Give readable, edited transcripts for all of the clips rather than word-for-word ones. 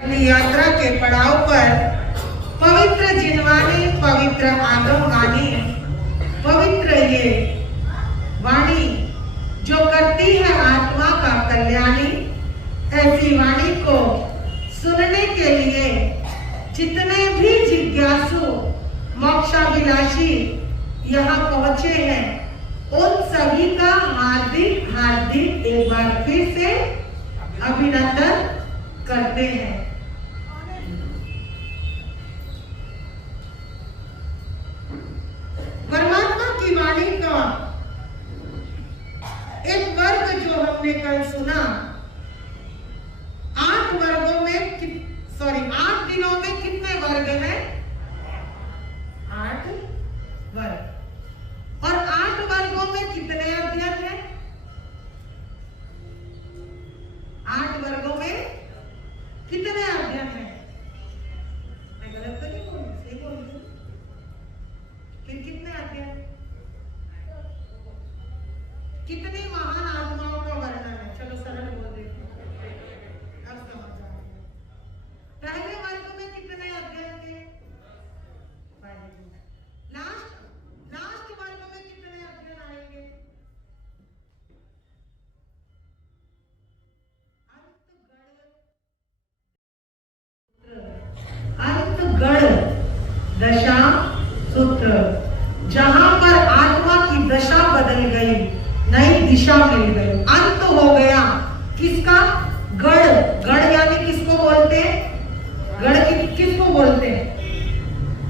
अपनी यात्रा के पड़ाव पर पवित्र जिनवाणी, पवित्र आगम वाणी, पवित्र ये वाणी जो करती है आत्मा का कल्याणी, ऐसी वाणी को सुनने के लिए जितने भी जिज्ञासु मोक्षाभिलाषी यहाँ पहुंचे हैं, उन सभी का हार्दिक हार्दिक एक बार फिर से अभिनंदन करते हैं। परमात्मा की वाणी का एक वर्ग जो हमने कल सुना, 8 वर्गों में 8 दिनों में कितने वर्ग हैं? 8 वर्ग। और 8 वर्गों में कितने अध्ययन हैं? 8 वर्गों में कितने अध्ययन हैं? मैं गलत तो नहीं बोल रही, सही बोल रही हूँ। फिर कितने अध्ययन? कितनी महान आत्माओं का वर्णन है? चलो सरल बोल देते हैं, अब समझ आ गया। पहले वर्ग में कितने अध्ययन थे? लास्ट वर्ग में कितने अध्ययन आएंगे? अंतगढ़ दशा सूत्र, जहां पर आत्मा की दशा बदल गई, नई दिशा मिल गई, अंत हो गया किसका? गढ़। गढ़ यानी किसको बोलते हैं? गढ़ किसको बोलते हैं?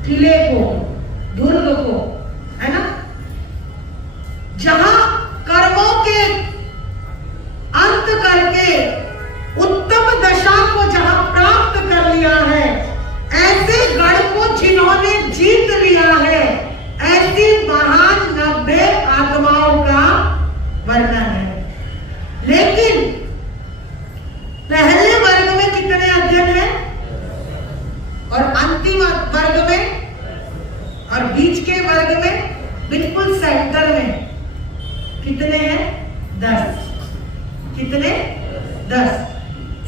किले को, दुर्ग को, है ना? जहां कर्मों के अंत करके उत्तम दशा को जहां प्राप्त कर लिया है, ऐसे गढ़ को जिन्होंने जीत लिया है, ऐसी महान 90 आत्माओं का वर्णन है। लेकिन पहले वर्ग में कितने अध्ययन हैं? और अंतिम वर्ग में और बीच के वर्ग में, बिल्कुल सेंटर में कितने हैं? 10। कितने? 10।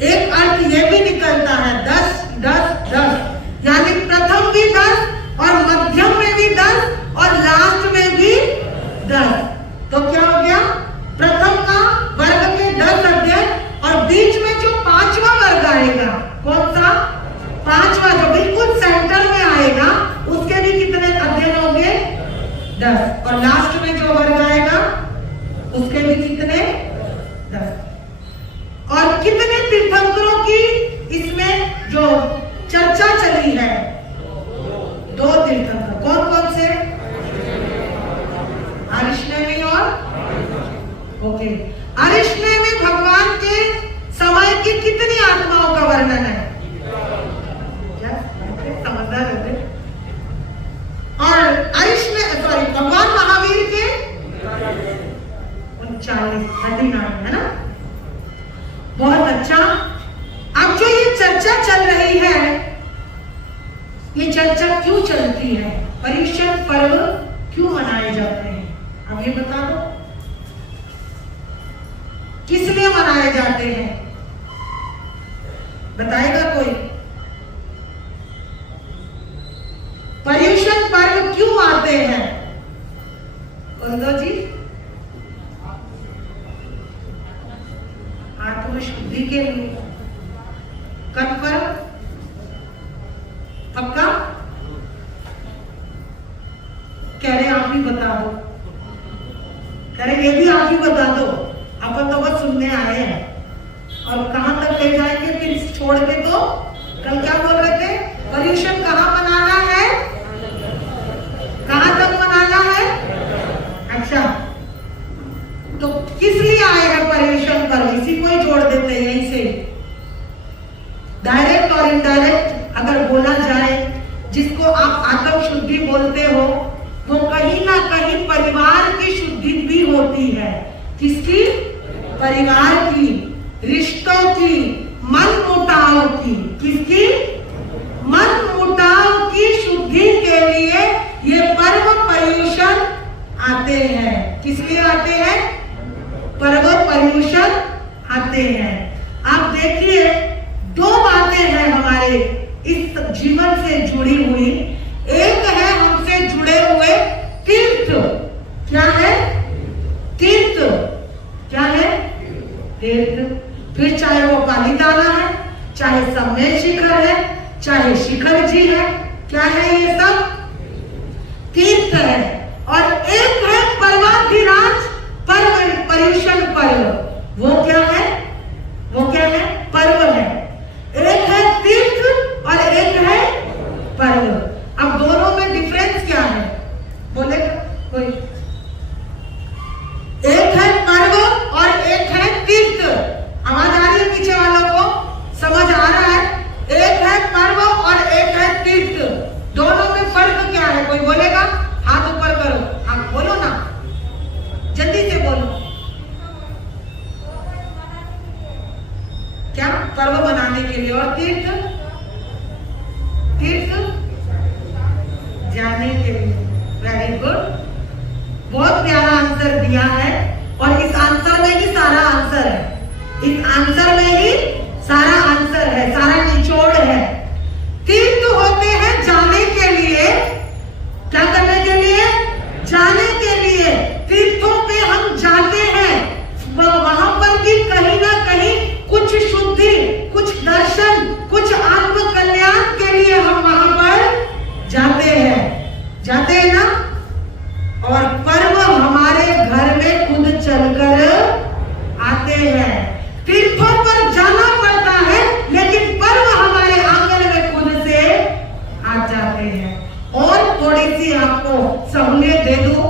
एक अर्थ ये भी निकलता है 10 10 10, यानी प्रथम भी 10 और मध्यम में भी 10 और लास्ट में भी 10। तो क्या हो गया? प्रथम का वर्ग के 10 अध्ययन और बीच में जो 5वां वर्ग आएगा, कौन सा? 5वां जो बिल्कुल सेंटर में आएगा, उसके भी कितने अध्ययन होंगे? 10। और लास्ट में जो वर्ग आएगा उसके भी कितने? 10। और कितने तीर्थंकरों की इसमें जो चर्चा चली है? 2 तीर्थंकर। कौन कौन से? अरिष्णेमी और ओके। अरिष्णेमी भगवान के समय की कितनी आत्माओं का वर्णन है? समझदार हो गए। और भगवान महावीर के 39 है ना? बहुत अच्छा। अब जो ये चर्चा चल रही है, ये चर्चा क्यों चलती है? पर्युषण पर्व क्यों मनाए जाते हैं? अब ये बता दो, किस लिए मनाए जाते हैं? बताएगा कोई? पर्युषण पर्व क्यों आते हैं? बोल दो जी। आत्मशुद्धि के लिए। कन्फर्म? पक्का? कह रहे आप ही बता दो, कह रहे ये भी आप ही बता दो, अपन तो बस सुनने आए हैं। और कहां तक ले जाएंगे फिर छोड़ के? तो कल क्या बोल रहे थे? पर्युषण कहां मनाना है? कहां तक मनाना है? अच्छा, तो किस लिए आए हैं पर्युषण पर्व? इसी को ही जोड़ देते हैं यहीं से। डायरेक्ट और इनडायरेक्ट अगर बोला जाए, जिसको आप आत्म शुद्धि बोलते हो, वो कहीं ना कहीं परिवार की शुद्धि भी होती है। किसकी? परिवार की, रिश्तों की, मन मुटाव की। किसकी? मन मुटाव की शुद्धि के लिए ये पर्व पर्युषण आते हैं। किस लिए आते हैं? पर्व पर्युषण आते हैं। आप देखिए, 2 बातें हैं हमारे इस जीवन से जुड़ी हुई, एक है हमसे जुड़े हुए तीर्थ। क्या है? तीर्थ। क्या है? तीर्थ। फिर चाहे वो पालीताना है, चाहे सम्मेद शिखर है, चाहे शिखर जी है, क्या है? ये सब तीर्थ है। और एक है पर्वाधिराज पर्व, पर्युषण पर्व। वो क्या है? वो क्या है? पर्व है। एक है तीर्थ और एक है पर्व। अब दोनों में डिफरेंस क्या है? बोलेगा कोई? एक है पर्व और एक है तीर्थ। आवाज आ रही है पीछे वालों को? समझ आ रहा है? एक है पर्व और एक है तीर्थ। दोनों में फर्क क्या है? कोई बोलेगा? हाथ ऊपर करो। आप बोलो ना, जल्दी से बोलो। क्या? पर्व मनाने के लिए। और तीर्थ? तीर्थ जाने के लिए। वेरी गुड, बहुत प्यारा आंसर दिया है। और इस आंसर में ही सारा आंसर है। इस आंसर में ही सारा आंसर है, सारा निचोड़ है। तीर्थ होते हैं जाने के लिए। क्या करने के लिए? जाने के लिए। तीर्थों पे हम जाते हैं, वहां पर भी कहीं ना कहीं कुछ शुद्धि, कुछ दर्शन, कुछ आत्म कल्याण के लिए हम वहां पर जाते हैं। जाते हैं ना? और पर्व हमारे घर में खुद चलकर आते हैं। तीर्थों पर जाना पड़ता है, लेकिन पर्व हमारे आंगन में खुद से आ जाते हैं। और थोड़ी सी आपको सहूलियत दे दूं,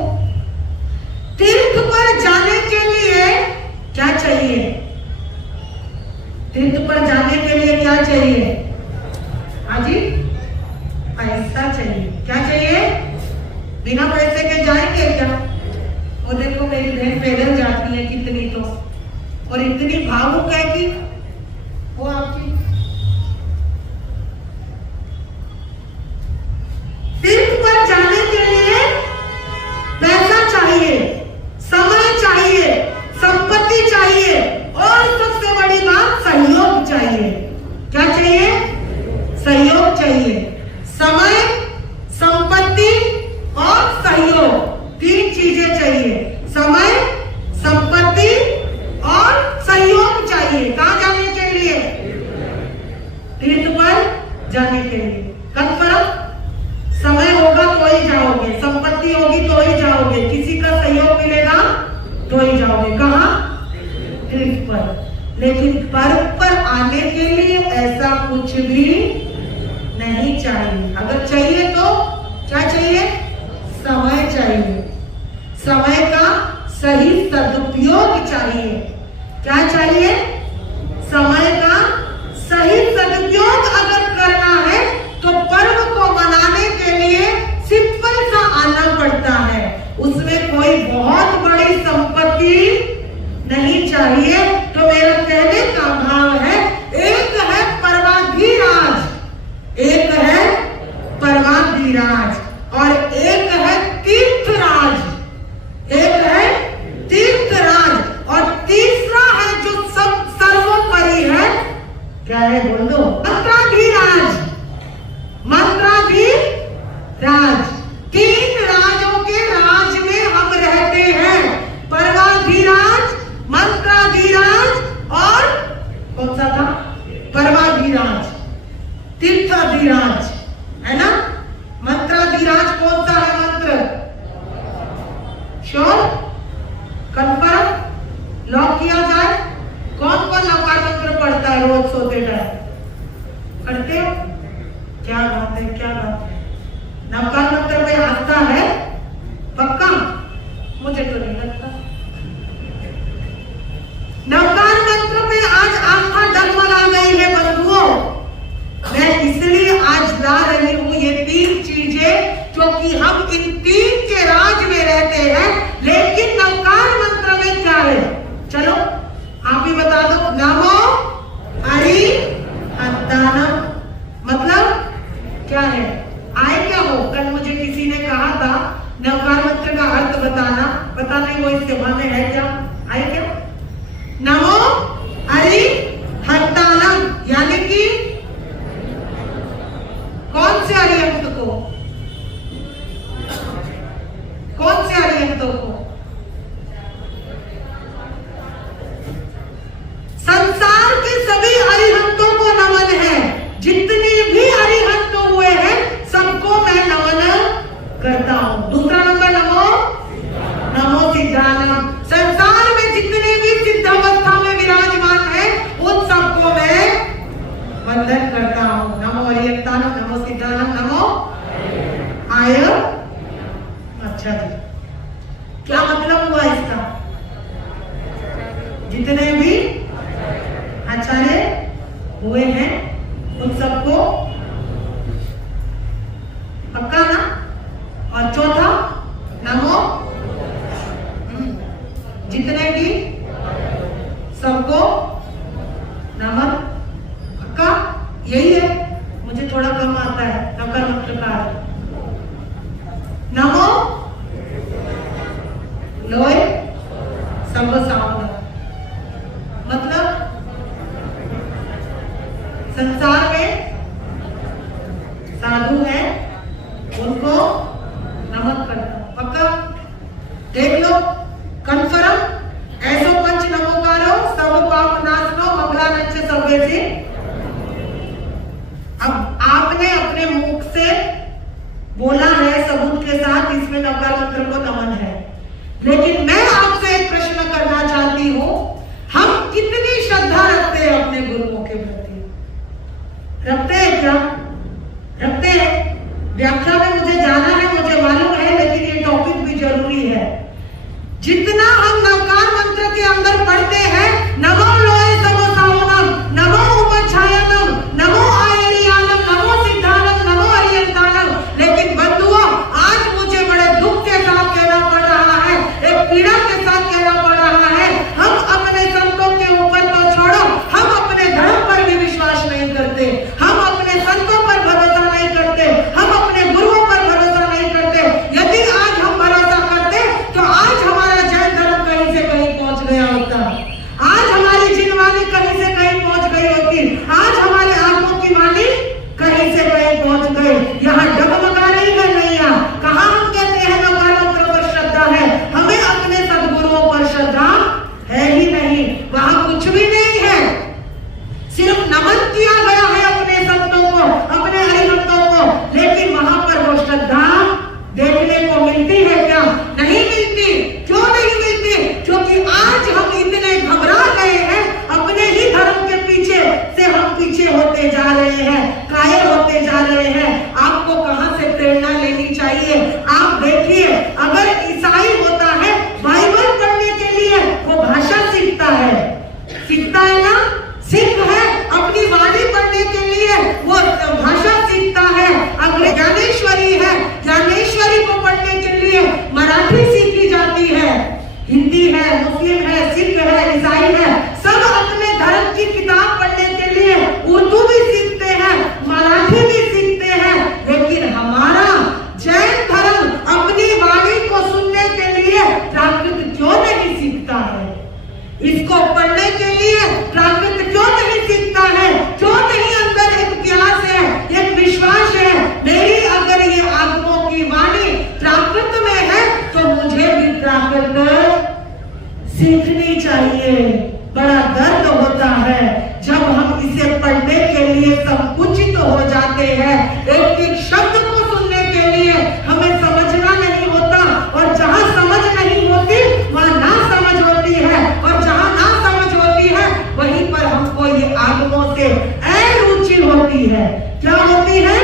तीर्थ पर जाने के लिए क्या चाहिए? तीर्थ पर जाने के लिए क्या चाहिए? हाँ जी, पैसा चाहिए। क्या चाहिए? बिना पैसे के जाएंगे क्या? वो देखो मेरी बहन पैदल जाती है कितनी, तो और इतनी भावुक है कि वो आपकी। तीर्थ पर जाने के लिए पैसा चाहिए, समय चाहिए, संपत्ति चाहिए, और सबसे बड़ी बात सहयोग चाहिए। क्या चाहिए? सहयोग चाहिए। समय, संपत्ति और सहयोग, तीन चीजें चाहिए। समय, संपत्ति और सहयोग चाहिए। कहां जाने के लिए? तीर्थ पर जाने के लिए। कंफर्म? समय होगा तो ही जाओगे, संपत्ति होगी तो ही जाओगे, किसी का सहयोग मिलेगा तो ही जाओगे। कहां? तीर्थ पर। लेकिन पर्व पर आने के लिए ऐसा कुछ भी नहीं चाहिए। अगर चाहिए तो क्या चाहिए? समय चाहिए। समय का सही सदुपयोग चाहिए। क्या चाहिए? समय का सही सदुपयोग अगर करना है तो पर्व को मनाने के लिए सिंपल सा आना पड़ता है। उसमें कोई बहुत बड़ी संपत्ति नहीं चाहिए। तो मेरा कहने का भाव है, एक है पर्वाधिराज, एक है पर्वाधिराज, और एक है तीर्थराज, एक है तीर्थराज, और तीसरा है जो सब सर्वोपरि है। क्या है? बोलो। मंत्राधिराज। मंत्राधिराज। तीन राजों के राज में हम रहते हैं। पर्वाधिराज, मंत्राधिराज और कौन सा था? पर्वाधिराज, तीर्थाधिराज, है ना? मंत्राधिराज कौन सा है मंत्र? श्योर? कंफर्म? लॉक किया जाए? कौन कौन नवकार मंत्र पढ़ता है रोज सोते टाइम? पढ़ते हो? क्या बात है, क्या बात है। नवकार मंत्र में आस्था है? पक्का? मुझे तो नहीं लगता। नवकार मंत्र में आज आस्था डगमगा गई है बंधुओं। मैं इसलिए आज ला रही हूं ये तीन चीजें, क्योंकि हम इन तीन के राज में रहते हैं। लेकिन नवकार मंत्र में क्या है? चलो आप ही बता दो। नमो हरि हत्तानम मतलब क्या है? आए क्या हो? कल करता हूँ। नमो अरियंतानम, नमो सिद्धानम, नमो आय। अच्छा जी, क्या मतलब हुआ इसका? जितने भी आचार्य हुए हैं उन सबको पक्का ना? और चौथा नमो, जितने भी सबको नमन, पक्का? यही है, मुझे थोड़ा कम आता है नकर मंत्र का। नमो लोय सर्व सामना, मतलब संसार में साधु है उनको नमन करना, पक्का? देख लो, कन्फर्म। ऐसो पंच नमोकारो सब पाप नाशनो मंगलानंच सर्वेसी। अब आपने अपने मुख से बोला है सबूत के साथ, इसमें नकार मंत्र को नमन है। लेकिन मैं आपसे एक प्रश्न करना चाहती हूं, हम कितनी श्रद्धा रखते हैं अपने गुरुओं के प्रति? रखते हैं क्या? रखते हैं। व्याख्या में मुझे जाना है, मुझे मालूम है, लेकिन ये टॉपिक भी जरूरी है। जितना हम नवकार मंत्र के अंदर पढ़ते हैं, नमो लोय सबो सामनम, नमो उपछायनम, नमो आयरियानम, नमो सिद्धानम, नमो अरियंतानम, लेकिन बंधुओं, आज मुझे बड़े दुख के साथ कहना पड़ रहा है, एक पीड़ा के साथ कहना पड़ रहा है, हम अपने संतों के ऊपर तो छोड़ो, हम अपने धर्म पर भी विश्वास नहीं करते, हम अपने संतों पर भरोसा नहीं करते, हम अपने गुरुओं पर भरोसा नहीं करते। यदि आज हम भरोसा करते तो आज हमारा जैन धर्म कहीं से कहीं पहुंच गया होता, आज हमारी जिनवाणी कहीं से कहीं पहुंच गई होती, आज हमारे आंखों की वाणी कहीं से कहीं पहुंच गई। यहाँ डगमगा नहीं है नैया। कहाँ हम कहते हैं नवकार मंत्र पर श्रद्धा है? हमें अपने सदगुरुओं पर श्रद्धा है ही नहीं, वहां कुछ भी नहीं है, सिर्फ नमन किया गया है अपने संतों को, अपने हरिभक्तों को, लेकिन वहां पर वो श्रद्धा देखने को मिलती है क्या? नहीं मिलती। क्यों नहीं मिलती? क्योंकि आज हम इतने घबरा गए हैं, अपने ही धर्म के पीछे से हम पीछे होते जा रहे हैं, कायर होते जा रहे हैं। आपको कहां से प्रेरणा लेनी चाहिए? आप देखिए, अगर ईसाई होता है बाइबल पढ़ने के लिए, वो भाषा सीखता है ना? सिख है अपनी वाणी पढ़ने के लिए, वो भाषा सीखता है। अगर ज्ञानेश्वरी है, ज्ञानेश्वरी को पढ़ने के लिए मराठी सीखी जाती है, हिंदी है, मुस्लिम है, सिख है, ईसाई है, सब अपने धर्म की किताब पढ़ने के लिए उर्दू भी सीखते हैं, मराठी भी सीखते हैं, लेकिन हमारा जैन धर्म अपनी वाणी को सुनने के लिए प्राकृत क्यों नहीं सीखता है? इसको पढ़ने के लिए प्राकृत क्यों नहीं सीखता है? क्यों नहीं अंदर एक प्यास है, एक विश्वास है, मेरी अगर ये आत्माओं की वाणी प्राकृत में है तो मुझे भी प्राकृत सीखनी चाहिए। बड़ा दर्द होता है जब हम इसे पढ़ने के लिए संकुचित हो जाते हैं, एक एक शब्द को सुनने के लिए हमें समझना नहीं होता, और जहां समझ नहीं होती वहां ना समझ होती है, और जहां ना समझ होती है वहीं पर हमको ये आगमों से अरुचि होती है। क्या होती है?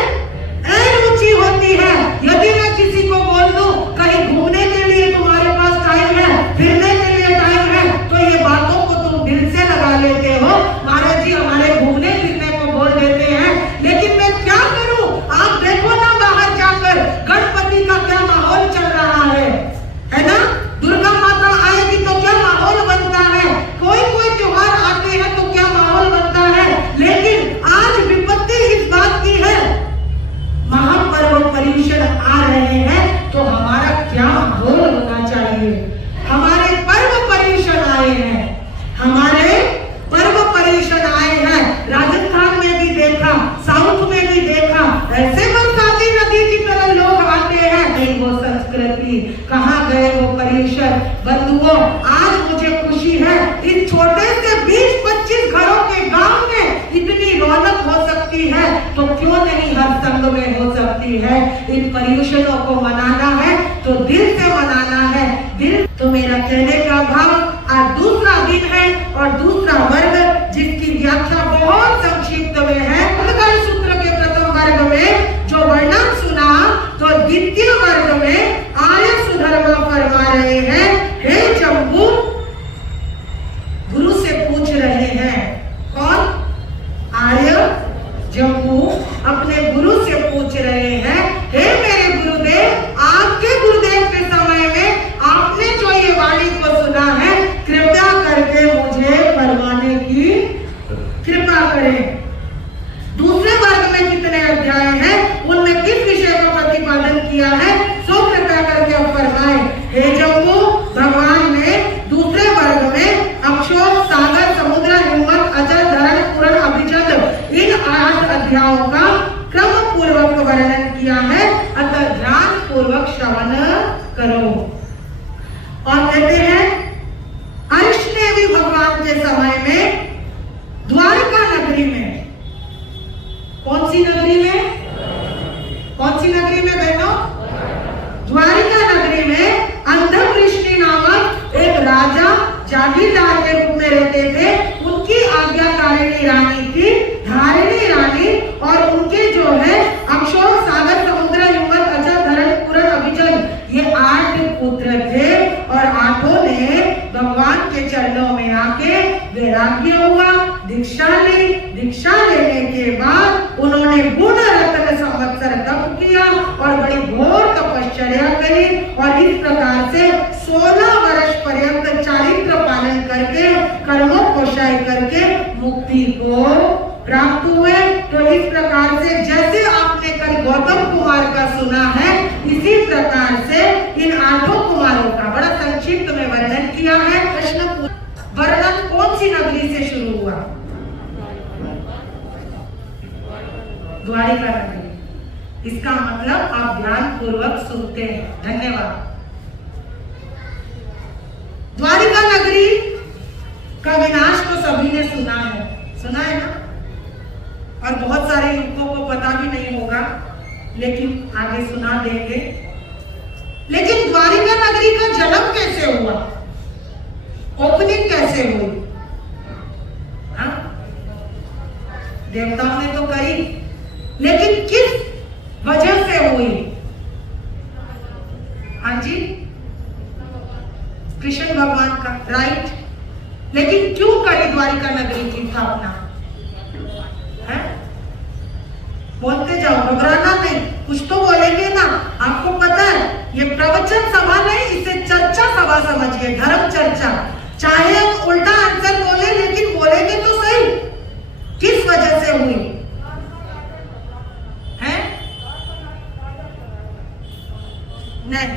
अरुचि होती है। यदि मैं किसी को बोल दूं कहीं घूमने के लिए तुम्हारे पास टाइम है, फिरने के लिए टाइम है, तो ये बातों को तुम दिल से लगा लेते हो, महाराज जी हमारे घूमने फिरने को बोल देते हैं, लेकिन मैं क्या करूं? आप देखो ना बाहर जाकर गणपति का क्या माहौल चल रहा है ना? दुर्गा माता आएगी तो क्या माहौल बनता है, कोई त्योहार आते हैं तो क्या माहौल बनता है। लेकिन आज विपत्ति इस बात की है, महापर्व पर्युषण आ रहे हैं तो हमारा क्या माहौल होना चाहिए? हमारे पर्व पर्युषण आए हैं, हमारे पर्व पर्युषण आए हैं। राजस्थान में भी देखा, साउथ में भी देखा, ऐसे बरसाती नदी की तरह लोग आते हैं। नहीं वो संस्कृति, कहाँ गए वो पर्युषण? बंधुओं, आज मुझे खुशी है, इस छोटे से 20-25 घरों के गांव में इतनी रौनक हो सकती है, तो क्यों नहीं हर संघ में हो सकती है? इन पर्युषणों को मनाना है तो दिल से मनाना है। दिल तो मेरा कहने का भाव, आज दूसरा दिन है और दूसरा वर्ग जिसकी व्याख्या बहुत संक्षिप्त संक्षिप्त में है। सूत्र के प्रथम वर्ग में जो वर्णन सुना, तो द्वितीय वर्ग में आर्य सुधर्मा फरमा रहे हैं, हे जम्बू, गुरु से पूछ रहे हैं। कौन? आर्य जम्बू अपने गुरु से पूछ रहे हैं, हे मेरे गुरुदेव, आपके गुरुदेव के समय में आपने जो ये वाणी को सुना है, कृपया करके मुझे फरमाने की कृपा करें। दूसरे वर्ग में कितने अध्याय हैं, उनमें किस विषय का प्रतिपादन किया है, सो कृपया करके अब फरमाए। हे जम्बू, भगवान ने दूसरे वर्ग में अक्षोभ, सागर, समुद्र, हिम्मत, अचल, धरण, पूर्ण, अभिचल, इन 8 अध्यायों का क्रम पूर्वक वर्णन किया है, अतः ध्यान पूर्वक श्रवण करो। और कहते हैं, अर्श ने भी भगवान के समय में द्वारका नगरी में, कौन सी नगरी में? कौन सी नगरी में बहनों? द्वारिका नगरी में अंधवृष्णि नामक एक राजा जागीरदार के रूप में रहते थे। उनकी आज्ञाकारिणी रानी थी धारिणी रानी, और उनके जो है अक्षोभ, सागर, समुद्र, हिम्मत, अचल, धरण, पूर्ण, अभिचल, ये 8 पुत्र थे। और 8 ने भगवान के चरणों में आके वैराग्य हुआ, दीक्षा ली। दीक्षा लेने के बाद उन्होंने गुण रत्न संवत्सर तप किया और बड़ी घोर तपश्चर्या करी, और इस प्रकार से 16 वर्ष पर्यंत चारित्र पालन करके, कर्मोपशाय करके मुक्ति को प्राप्त हुए। तो इस प्रकार से जैसे आपने कल गौतम कुमार का सुना है, इसी प्रकार से इन 8 कुमारों का बड़ा संक्षिप्त में वर्णन किया है। प्रश्न, वर्णन कौन सी नगरी से शुरू हुआ? द्वारिका नगरी। इसका मतलब आप ध्यान पूर्वक सुनते हैं। धन्यवाद। द्वारिका नगरी का विनाश तो सभी ने सुना है ना? और बहुत सारे युवकों को पता भी नहीं होगा, लेकिन आगे सुना देंगे। लेकिन द्वारिका नगरी का जन्म कैसे हुआ? ओपनिंग कैसे हुई? हाँ? देवताओं ने तो करी, लेकिन किस वजह से हुई? हाँ जी, कृष्ण भगवान का, राइट। लेकिन क्यों करी द्वारिका नगरी की स्थापना? बोलते जाओ, घबराना नहीं, कुछ तो बोलेंगे ना। आपको पता है, ये प्रवचन सभा नहीं, इसे चर्चा सभा समझिए, धर्म चर्चा। चाहे हम उल्टा आंसर बोले, लेकिन बोलेंगे तो सही, किस वजह से हुई है? नहीं,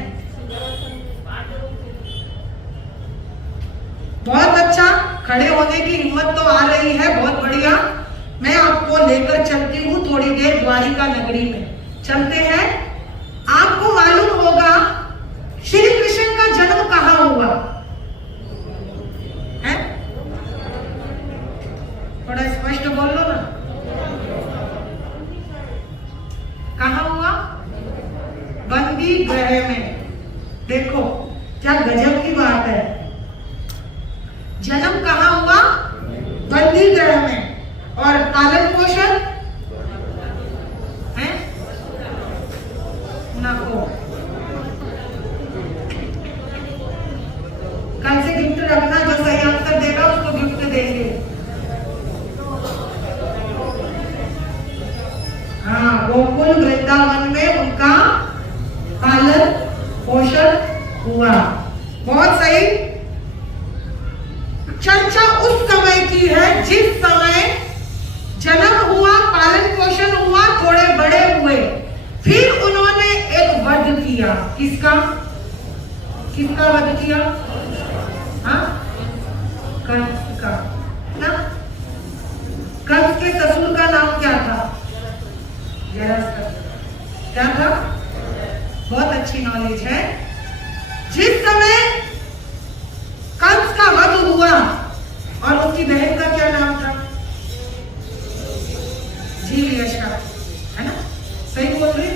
बहुत अच्छा, खड़े होने की हिम्मत तो आ रही है, बहुत बढ़िया। मैं आपको लेकर चलती हूँ थोड़ी देर द्वारिका नगरी में। चलते हैं। आपको मालूम होगा श्री कृष्ण का जन्म कहाँ हुआ है? थोड़ा स्पष्ट बोल लो ना, कहाँ हुआ? बंदी गृह में। देखो क्या गजब की बात है, जन्म कहाँ हुआ? बंदी गृह में। और पालन पोषण है ना को कल से गिफ्ट रखना, जो सही आंसर देगा उसको गिफ्ट देंगे। हाँ, गोकुल वृंदावन में उनका पालन पोषण हुआ। बहुत सही। चर्चा उस समय की है जिस समय जन्म हुआ, पालन पोषण हुआ, थोड़े बड़े हुए, फिर उन्होंने एक वध किया। किसका? किसका वध किया? हाँ, कंस का ना? कंस के ससुर का नाम क्या था? जरासंध। क्या था? बहुत अच्छी नॉलेज है। जिस समय कंस का वध हुआ, और उसकी बहन का क्या नाम था? जीवियशा, है ना? सही बोल रही।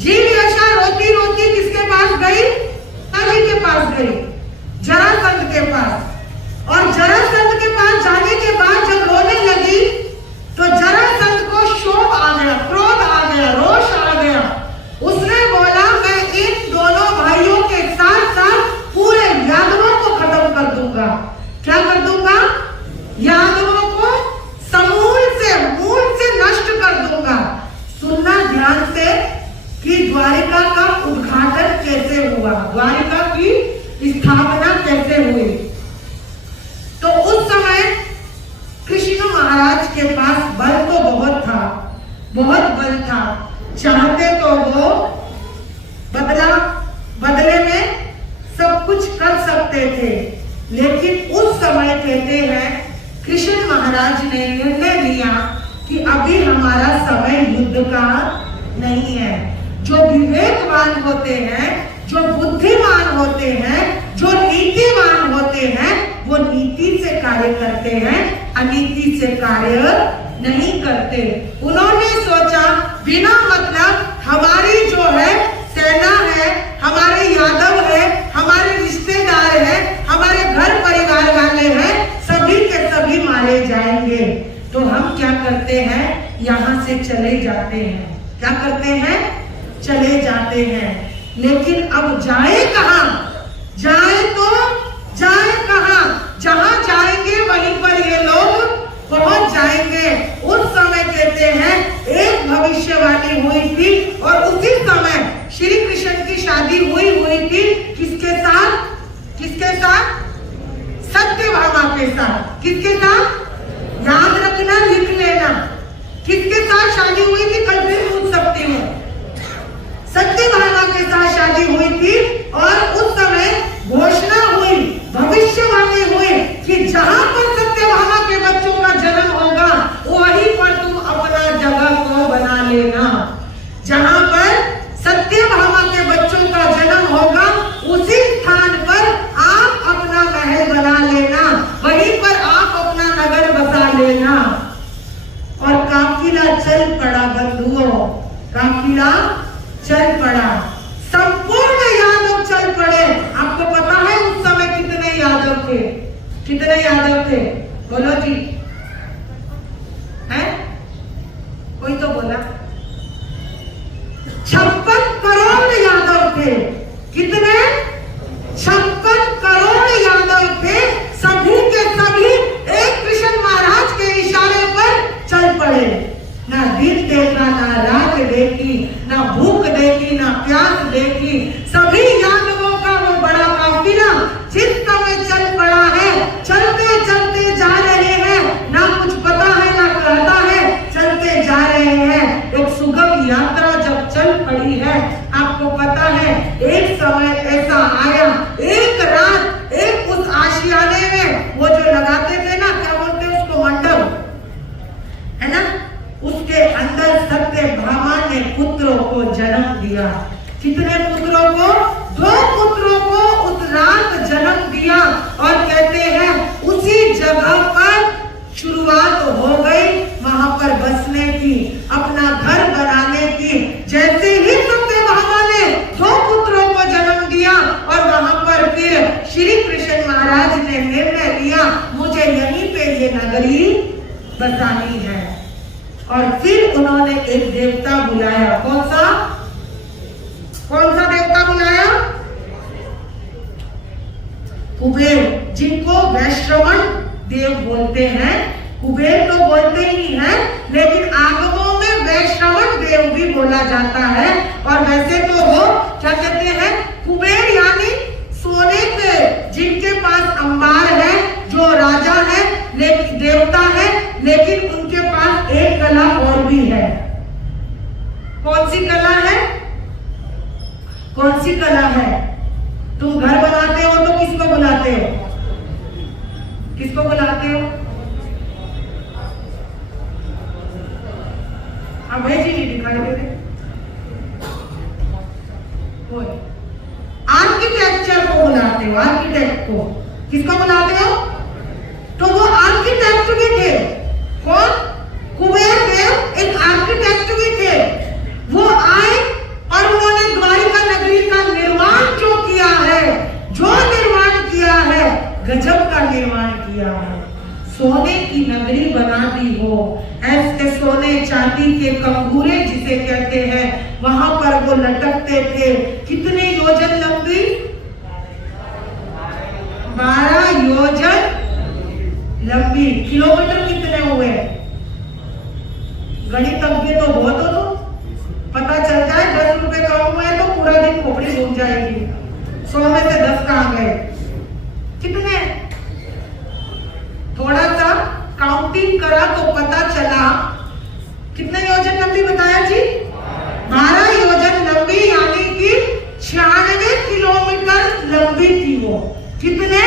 जीवियशा रोती रोती किसके पास गई? ताली के पास गई, जरासंध के पास। और जरासंध के पास जाने के बाद जब रोना द्वारिका का उद्घाटन कैसे हुआ, द्वारिका की स्थापना कैसे हुई। तो उस समय कृष्ण महाराज के पास बल तो बहुत था, बहुत बल था, चाहते तो वो बदले में सब कुछ कर सकते थे। लेकिन उस समय कहते हैं कृष्ण महाराज ने निर्णय लिया कि अभी हमारा समय युद्ध का नहीं है। जो विवेकवान होते हैं, जो बुद्धिमान होते हैं, जो नीतिवान होते हैं, वो नीति से कार्य करते हैं, अनीति से कार्य नहीं करते। उन्होंने सोचा बिना मतलब हमारी जो है सेना है, हमारे यादव है, हमारे रिश्तेदार है, हमारे घर परिवार वाले हैं, सभी के सभी मारे जाएंगे। तो हम क्या करते हैं, यहाँ से चले जाते हैं। क्या करते हैं, चले जाते हैं। लेकिन अब जाए कहाँ, जाए तो जाए कहाँ, जहां जाएंगे वहीं पर ये लोग पहुंच जाएंगे। उस समय कहते हैं एक भविष्यवाणी हुई थी और उसी समय श्री कृष्ण की शादी हुई थी। किसके साथ, किसके साथ, सत्यभामा के साथ। किसके साथ, याद रखना, लिख लेना, किसके साथ शादी हुई थी, कल भी पूछ सकती हूँ। सत्यभामा के साथ शादी हुई थी और उस समय घोषणा हुई, भविष्यवाणी हुई कि जहां पर सत्यभामा के बच्चों का जन्म होगा वहीं पर तुम अपना जगह को बना लेना। जहां पर सत्यभामा के बच्चों का जन्म होगा उसी स्थान पर आप अपना महल बना लेना, वहीं पर आप अपना नगर बसा लेना। और काफिला चल पड़ा बंधुओं, काफिला चल पड़ा, संपूर्ण यादव चल पड़े। आपको पता है उस समय कितने यादव थे, कितने यादव थे, बोलो जी, है कोई तो बोला, 56 करोड़ यादव थे। कितने, 56 करोड़ यादव थे। सभी के सभी एक कृष्ण महाराज के इशारे पर चल पड़े। ना दिन देखा, ना रात देखी, ना भूख देखी, ना प्यास देखी। सभी यादवों का वो बड़ा काफिला जिस समय चल पड़ा है, चलते चलते जा रहे हैं, ना कुछ पता है ना कहता है, चलते जा रहे हैं। एक सुगम यात्रा जब चल पड़ी है, आपको पता है एक समय ऐसा आया, एक रात, एक उस आशियाने में वो जो लगाते थे ना, क्या बोलते हैं उसको, मंडप है ना, उसके अंदर सत्यभामा ने पुत्रों को जन्म दिया। कितने पुत्रों को, 2 पुत्रों को उस रात जन्म दिया। और कहते हैं उसी जगह पर शुरुआत हो गई वहां पर बसने की, अपना घर बनाने की। जैसे ही सत्यभामा ने 2 पुत्रों को जन्म दिया और वहां पर फिर श्री कृष्ण महाराज ने निर्णय लिया मुझे यहीं पे ये नगरी बसानी है। और फिर उन्होंने एक देवता बुलाया। कौन सा, कौन सा देवता बुलाया, कुबेर, जिनको वैश्रवण देव बोलते हैं। कुबेर तो बोलते ही हैं, लेकिन आगमों में वैश्रवण देव भी बोला जाता है। और वैसे तो वो क्या कहते हैं, कुबेर यानी सोने के, जिनके पास अंबार है, जो राजा है, लेकिन देवता है, लेकिन उनके पास एक कला और भी है। कौन सी कला है, कौन सी कला है? तुम घर बनाते हो तो किसको बुलाते हो, किसको बुलाते हो? अब भेजी नहीं दिखाई देते। आर्किटेक्चर को बुलाते हो, आर्किटेक्ट को किसको बुलाते हो? तो वो आर्किटेक्ट भी थे। कौन? कुबेर देव एक आर्किटेक्ट भी थे। वो आए और उन्होंने द्वारिका नगरी का निर्माण जो किया है, जो निर्माण किया है, गजब का निर्माण किया है। सोने की नगरी बना दी हो, ऐसे सोने चांदी के कंगूरे जिसे कहते हैं, वहां पर वो लटकते थे। कितने योजन लंबी? 12 योजन लंबी। किलोमीटर कितने हुए? गणित अज्ञ तो बहुत हो, तो पता चल जाए 10 रुपए कम जाएगी। 100 में से 10 कहाँ गए? कितने? थोड़ा सा काउंटिंग करा तो पता चला कितने योजन लंबी बताया जी? 12 योजन लंबी, यानी कि 96 किलोमीटर लंबी थी वो। कितने?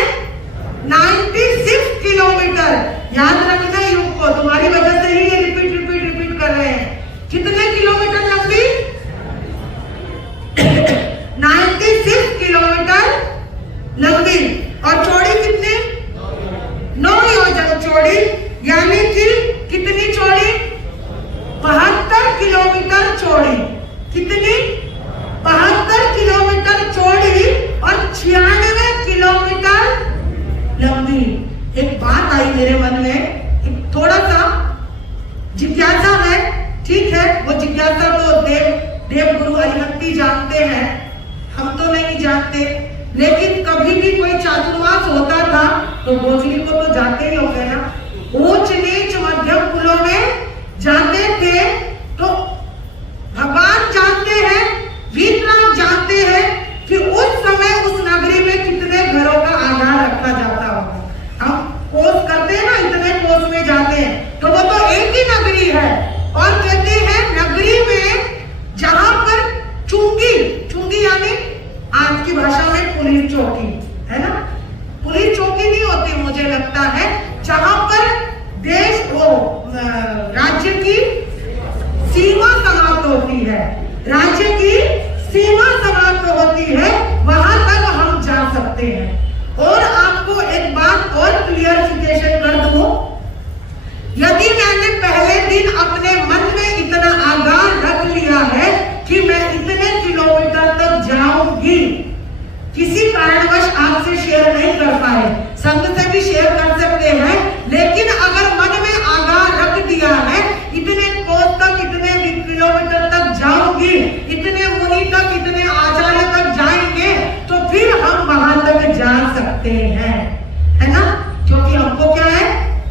96 किलोमीटर। याद रखना युग को, तुम्हारी वजह से ही ये रिपीट कर रहे हैं। कितने किलोमीटर लंबी? 96 किलोमीटर लंबी। और चौड़ी कितनी? 9 योजन चौड़ी, यानी कि कितनी चौड़ी? 72 किलोमीटर चौड़ी। कितनी? 72 किलोमीटर चौड़ी और 96 किलोमीटर लंबी। एक बात आई मेरे मन में, एक थोड़ा सा जिज्ञासा है, ठीक है, वो जिज्ञासा तो देव गुरु हरिभक्ति जानते हैं, हम तो नहीं जानते, लेकिन कभी भी कोई चातुर्मास होता था तो गोचरी को तो जाते ही होंगे ना। ऊंच नीच मध्यम कुलों में जाते थे, तो भगवान जानते हैं, वीतराग जानते हैं कि उस समय उस नगरी में कितने घरों का आधार रखा जाता होगा। हम कोस करते हैं ना, इतने कोस में जाते हैं, तो वो तो एक ही नगरी है। और कहते हैं नगरी में जहां पर चुंगी यानी आज की भाषा में पुलिस चौकी है ना, पुलिस चौकी नहीं होती मुझे लगता है, जहां पर देश वो राज्य की सीमा समाप्त होती है, राज्य की सीमा समाप्त होती है, वहां तक हम जा सकते हैं। और आपको एक बात और क्लियरिफिकेशन कर दूं, यदि मैंने पहले दिन अपने मन में इतना आगाह रख लिया है कि मैं इतने किलोमीटर तक जाऊंगी, किसी कारणवश आपसे शेयर नहीं कर पाए, संघ से भी शेयर कर सकते हैं, लेकिन अगर मन में आगाह रख दिया है इतने कोस तक, इतने किलोमीटर तक जाऊंगी, इतने मुनि तक, इतने आचार्य तक जाएंगे, तो फिर हम वहां तक जा सकते हैं, है ना। क्योंकि हमको क्या है,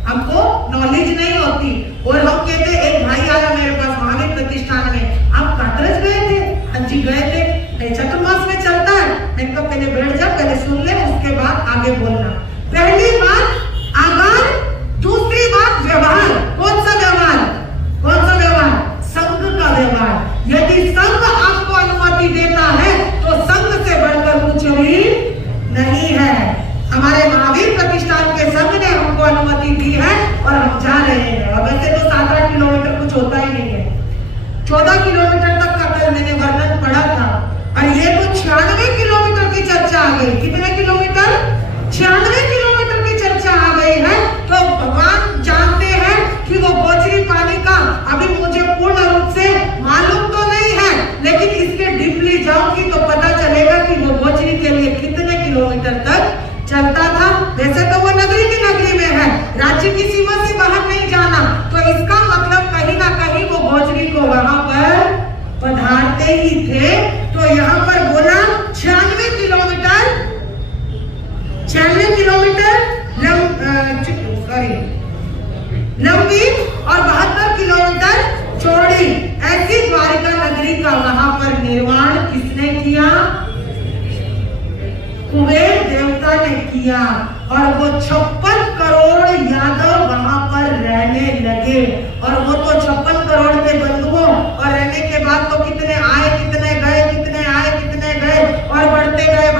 हमको नॉलेज नहीं होती। और हम कहते, एक भाई आया मेरे पास महावीर प्रतिष्ठान में, आप कातरज गए थे? हाँ जी गए थे। चतुर्मास में चलता है? मैं कहा पहले बैठ जा, पहले सुन ले, उसके बाद आगे बोलना। पहली बात आगाह, दूसरी बात व्यवहार। कौन सा व्यवहार? कौन सा व्यवहार? संघ का व्यवहार। यदि संघ आपको अनुमति देता है तो संघ से बढ़कर कुछ भी नहीं है। हमारे महावीर प्रतिष्ठान के संघ ने हमको अनुमति दी है और हम जा रहे हैं। और वैसे तो 7-8 किलोमीटर कुछ होता ही नहीं है, 14 किलोमीटर तक का कल मैंने वर्णन पढ़ा था, और ये तो 96 किलोमीटर की चर्चा आ गई। कितने किलोमीटर? 96 किलोमीटर की चर्चा आ गई है। तो भगवान जानते हैं कि वो गोचरी पानी का अभी मुझे पूर्ण रूप से मालूम तो नहीं है, लेकिन इसके डीपली जाऊंगी तो पता चलेगा कि वो गोचरी के लिए कितने किलोमीटर तक चलता था। वैसे तो वो नगरी की नगरी में है, राज्य की सीमा से बाहर नहीं जाना, तो इसका मतलब कहीं ना कहीं वो गोचरी को वहां पर पधारते ही थे। तो यहाँ पर बोला 96 किलोमीटर लंबी और 72 किलोमीटर चौड़ी ऐसी द्वारिका नगरी का वहां पर निर्माण किसने किया? कुबेर देवता ने किया। और वो 56 करोड़ यादव वहां पर रहने लगे। और वो तो 56 करोड़ के बंधुओं, और रहने के बाद तो कितने आए कितने गए, कितने आए कितने गए, और बढ़ते गए।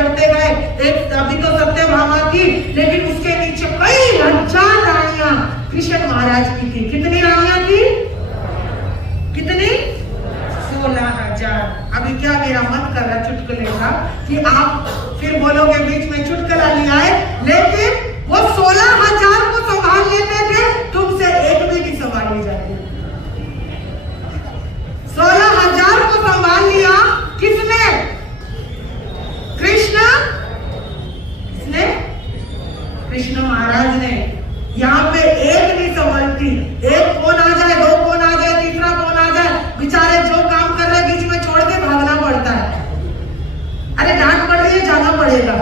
एक अभी तो सत्यभामा थी, लेकिन उसके नीचे कई हजार रानियां कृष्ण महाराज की थी। कितनी रानियां थी? कितनी? 16,000। अभी क्या मेरा मन कर रहा चुटकुले का कि आप फिर बोलोगे बीच में चुटकुला नहीं आए, लेकिन वो 16,000 को संभाल लेते थे, तुमसे एक भी नहीं संभाली जाती। 16,000 को संभाल लिया किसने? कृष्ण। किसने? कृष्ण महाराज ने। यहाँ पे एक नहीं संभलती, एक कौन आ जाए, दो कौन आ जाए, तीसरा कौन आ जाए, बेचारे जो काम कर रहे बीच में छोड़ के भागना पड़ता है। अरे डांट पड़ रही है, जाना पड़ेगा।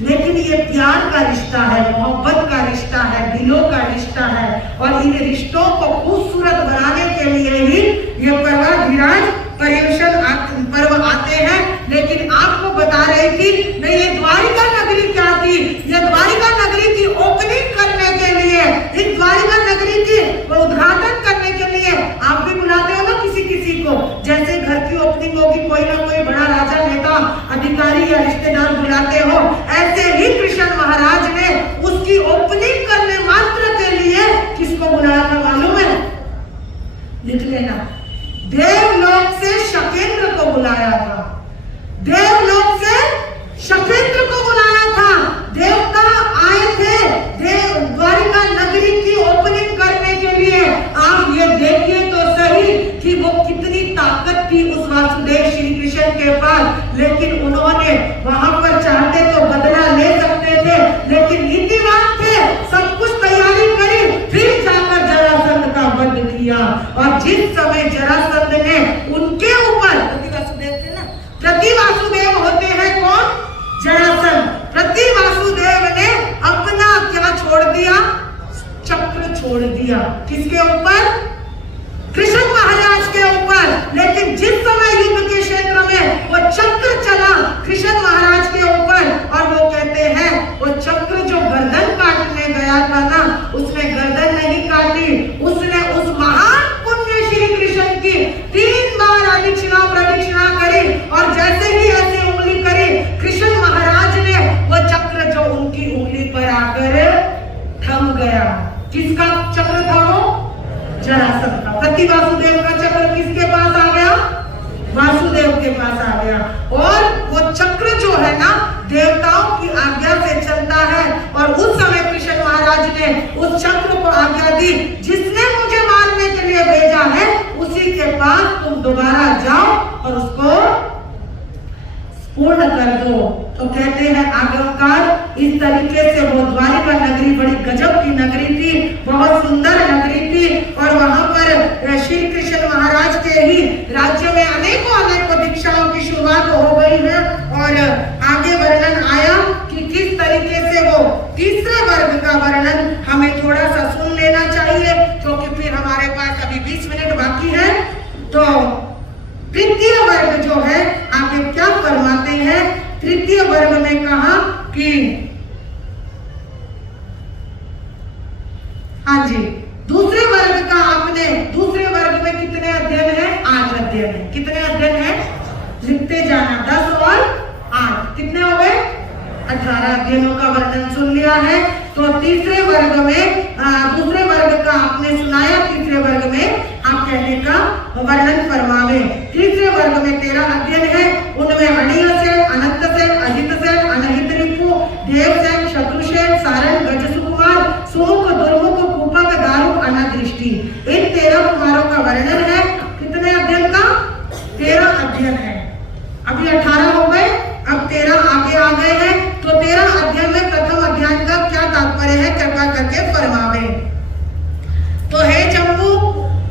लेकिन ये प्यार का रिश्ता है, मोहब्बत का रिश्ता है, दिलों का रिश्ता है, और इन रिश्तों को गई थी, नहीं ये द्वारिका नगरी क्या थी, ये द्वारिका नगरी की ओपनिंग करने के लिए, इस द्वारिका नगरी की उद्घाटन करने के लिए आप भी बुलाते हो ना किसी को, जैसे घर की ओपनिंग होगी कोई ना कोई बड़ा राजा, नेता, अधिकारी या रिश्तेदार बुलाते हो, ऐसे ही कृष्ण महाराज ने उसकी ओपनिंग करने मात्र के लिए किसको बुलाया था मालूम है? लिख लेना, देवलोक से शकेंद्र को बुलाया था, देवलोक से शकेंद्र को बुलाया था। देवता आए थे द्वारिका नगरी की ओपनिंग करने के लिए। आप ये देखिए तो सही कि वो कितनी ताकत थी उस वासुदेव श्री कृष्ण के पास, लेकिन उन्होंने वहां पर चाहते तो बदला ले सकते थे, लेकिन नीतिवान थे, सब कुछ तैयारी करी, फिर जाकर जरासंध का वध किया। और जिस समय जरासंध ने उनके ऊपर, प्रतिवासुदेव थे ना, प्रतिवासुदेव होते हैं कौन? जरासंध। प्रतिवासुदेव ने अपना क्या छोड़ दिया? चक्र छोड़ दिया। किसके ऊपर? कृष्ण महाराज के ऊपर। लेकिन जिस समय युद्ध के क्षेत्र में वो चक्र चला कृष्ण महाराज के ऊपर, और वो कहते हैं वो चक्र जो गर्दन काटने गया था ना, उसने गर्दन नहीं काटी, उसने उस महान पुण्य श्री कृष्ण की 3 बार अधिक्षिणा प्रदक्षिणा करी, और जैसे ही ऐसे उंगली करी, कृष्ण महाराज ने वो चक्र जो उनकी उंगली पर आकर थम गया। किसका चक्र था वो? जरासंध का। प्रतिवासुदेव का चक्र किसके पास आ गया? वासुदेव के पास आ गया। और वो चक्र जो है ना, देवताओं की आज्ञा से चलता है, और उस समय कृष्ण महाराज ने उस चक्र को आज्ञा दी, जिसने मुझे मारने के लिए भेजा है उसी के पास तुम दोबारा जाओ और उसको पूर्ण कर दो। तो कहते हैं आगमकार, इस तरीके से वो द्वारिका नगरी बड़ी गजब की नगरी थी, बहुत सुंदर नगरी थी, और वहां पर श्री कृष्ण महाराज के ही राज्य में अनेकों दीक्षाओं की शुरुआत हो गई है। और आगे वर्णन आया कि किस तरीके से वो तीसरे वर्ग का वर्णन हमें थोड़ा सा सुन लेना चाहिए, क्योंकि फिर हमारे पास अभी 20 मिनट बाकी है। तो तृतीय वर्ग जो है आगे क्या फरमाते हैं? तृतीय वर्ग में कहा कि हाँ जी, दूसरे वर्ग का आपने, दूसरे वर्ग में कितने अध्ययन है? 8 अध्ययन है। कितने अध्ययन है? लिखते जाना, 10 और 8 कितने हो गए? 18 अध्ययनों का वर्णन सुन लिया है। तो तीसरे वर्ग में, दूसरे वर्ग का आपने सुनाया, तीसरे वर्ग में आप कहने का वर्णन फरमावे। तीसरे वर्ग में 13 अध्ययन है, उनमें अणीय सेन, अनंत सेन, अहित सेन, अनहित रिपु, देव सेन, शत्रुसेन, सारण, गज सुकुमार, सुमुख, दुर्मुख, कूपक, दारुक, अनादृष्टि, इन 13 कुमारों का वर्णन है। कितने अध्ययन का? 13 अध्ययन है। अभी 18 हो गए, अब 13 आगे आ गए हैं। तो 13 अध्ययन में प्रथम अध्ययन का क्या तात्पर्य है, कृपा करके फरमावे। तो हे जम्मू,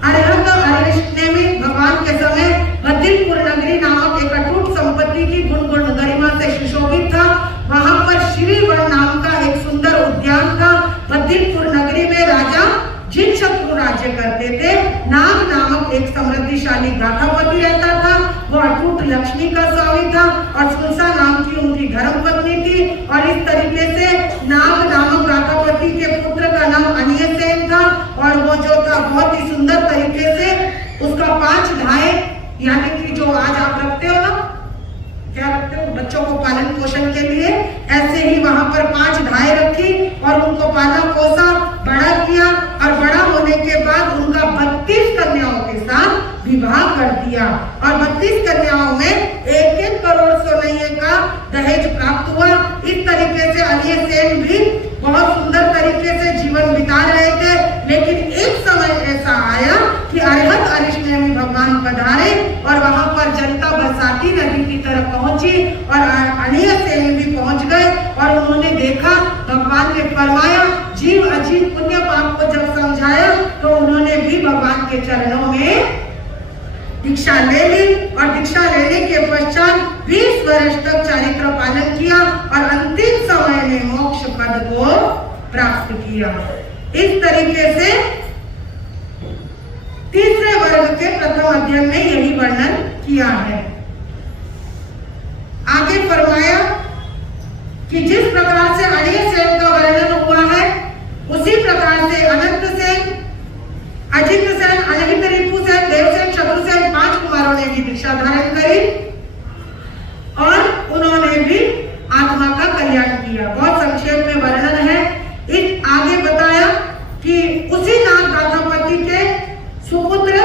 अरहत अरिष्टनेमी भगवान के समय बद्रीपुर नगरी नामक एक अटूट संपत्ति की गुण गरिमा से सुशोभित था। वहां पर श्रीवन नाम का एक सुंदर उद्यान था। बद्रीपुर नगरी में राजा जिन शत्रु राज्य करते थे, नाग नामक एक समृद्धिशाली गाथापति रहता था। वो अटूट लक्ष्मी का स्वामी था और सुनसा नाम की उनकी धर्म पत्नी थी। और इस तरीके से नाग नामक गाथापति के पुत्र का नाम अनिय सेन था, और वो जो था बहुत ही सुंदर तरीके से उसका 5 धाए, यानी कि जो आज आप रखते हो ना, क्या रखते हो बच्चों को पालन पोषण के लिए, ऐसे ही वहां पर 5 धाए रखी और उनको पाला पोसा, बड़ा किया, और बड़ा होने के बाद उनका 32 कन्याओं के साथ विवाह कर दिया। और 32 कन्याओं में 1-1 करोड़ सोने का दहेज प्राप्त हुआ। इस तरीके से अनिय सेन भी बहुत सुंदर तरीके से जीवन बिता रहे थे। लेकिन एक समय ऐसा आया कि अरहत अरिष्टनेमी भगवान पधारे और वहां पर जनता बरसाती नदी की तरफ पहुंची, और अनिय सेन भी पहुंच गए। और उन्होंने देखा, भगवान ने फरमाया, जीव अजीव पुण्य पाप को जब समझाया तो उन्होंने भी भगवान के चरणों में दीक्षा ले ली। और दीक्षा लेने के पश्चात 20 वर्ष तक चारित्र पालन किया और अंतिम समय में मोक्ष पद को प्राप्त किया। इस तरीके से तीसरे वर्ग के प्रथम अध्ययन में यही वर्णन किया है। आगे फरमाया कि जिस प्रकार से अणीय सेन का वर्णन हुआ है उसी प्रकार से अनंत सेन, अजित सेन, अनहित रिपु सेन, देवसेन, शत्रुसेन 5 कुमारों ने भी दीक्षा धारण करी और उन्होंने भी आत्मा का कल्याण किया। बहुत संक्षेप में वर्णन है। इस आगे बताया कि उसी नाग गाथापति के सुपुत्र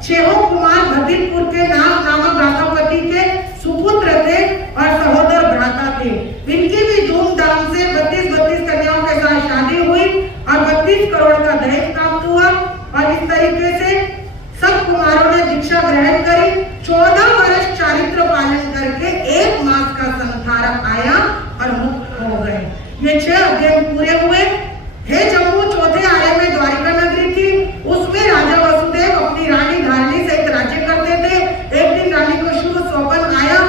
छेहों कुमार भद्रीपुर के नामक गाथापति के सुपुत्र थे और सहोदर भ्राता थे। इनकी भी धूमधाम से 32 कन्याओं के साथ शादी हुई और 32 करोड़ का दहेज प्राप्त हुआ और इस तरीके से सब कुमारों ने दीक्षा ग्रहण करी। 14 वर्ष चारित्र पालन करके 1 मास का संसार आया और मुक्त हो गए। ये 6 अध्याय पूरे हुए। हे जम्मू, चौथे आर्य में द्वारिका नगरी थी। उसमें राजा वसुदेव अपनी रानी धारिणी सहित राज्य करते थे। एक दिन रानी को शुभ स्वप्न आया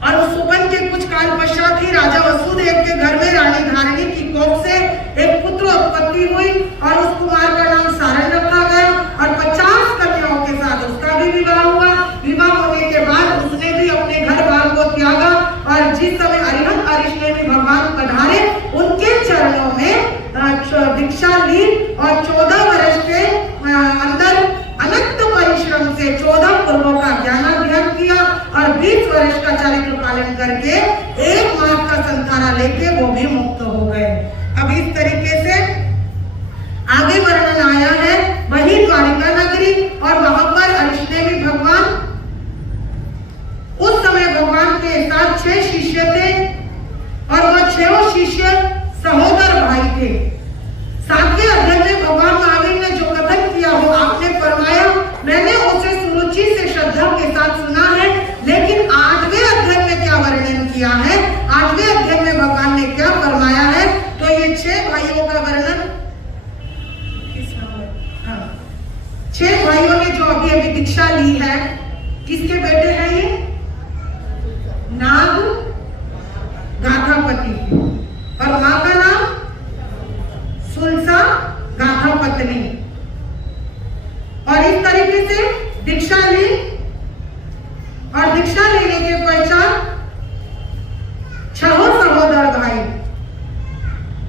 और उस स्वप्न के कुछ काल पश्चात ही राजा वसुदेव के घर में रानी धारिणी की कोख से एक पुत्र उत्पत्ति हुई और उस कुमार का नाम सारण रखा गया और 50 कन्याओं के साथ उसका भी विवाह हुआ। विवाह होने के बाद उसने भी अपने घर बार को त्यागा और जिस समय अरिहंत अरिष्ट में भगवान पधारे उनके चरणों में दीक्षा ली और 14 वर्ष के अंदर अनंत परिश्रम से 14 पूर्वों का ज्ञानाध्ययन किया और 20 वर्ष का चारित्र पालन करके 1 मास का संसारा लेके वो भी मुक्त हो गए। अब इस तरीके से आगे वर्णन आया है वही द्वारिका नगरी और वहां पर अरिष्ट भगवान, उस समय भगवान के साथ 6 शिष्य थे और वह 6 शिष्य सहोदर भाई थे। 7वें अध्याय में भगवान महावीर ने जो कथन किया वो आपने फरमाया, मैंने उसे सुरुचि से श्रद्धा के साथ सुना है। लेकिन 8वें अध्याय में क्या वर्णन किया है, 8वें अध्याय में भगवान ने क्या फरमाया है, तो ये 6 भाइयों का वर्णन, 6 भाइयों ने जो अभी दीक्षा ली है, किसके बेटे हैं ये? नाग गाथापति और मां का नाम सुलसा गाथापत्नी। और इस तरीके से दीक्षा ली और दीक्षा लेने के पश्चात 6 सहोदर भाई,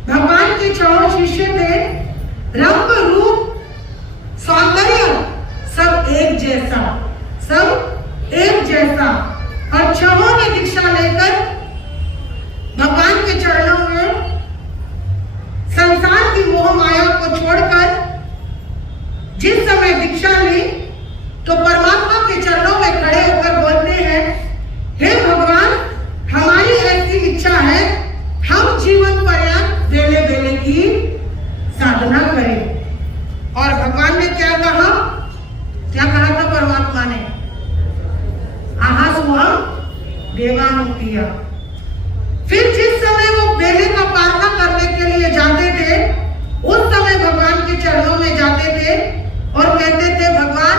भगवान के 6 शिष्य थे। रंग रूप सौंदर्य सब एक जैसा, सब एक जैसा और 6 ने दीक्षा लेकर भगवान के चरणों में संसार की मोह माया को छोड़कर जिस समय दीक्षा ली तो परमात्मा के चरणों में खड़े होकर बोलते हैं, हे भगवान, हमारी ऐसी इच्छा है हम जीवन पर्यंत बेले बेले की साधना करें। और भगवान ने क्या कहा था परमात्मा ने? आहा सुहम देवानुक्रिया। फिर जिस समय वो बेले का पालना करने के लिए जाते थे उस समय भगवान के चरणों में जाते थे और कहते थे, भगवान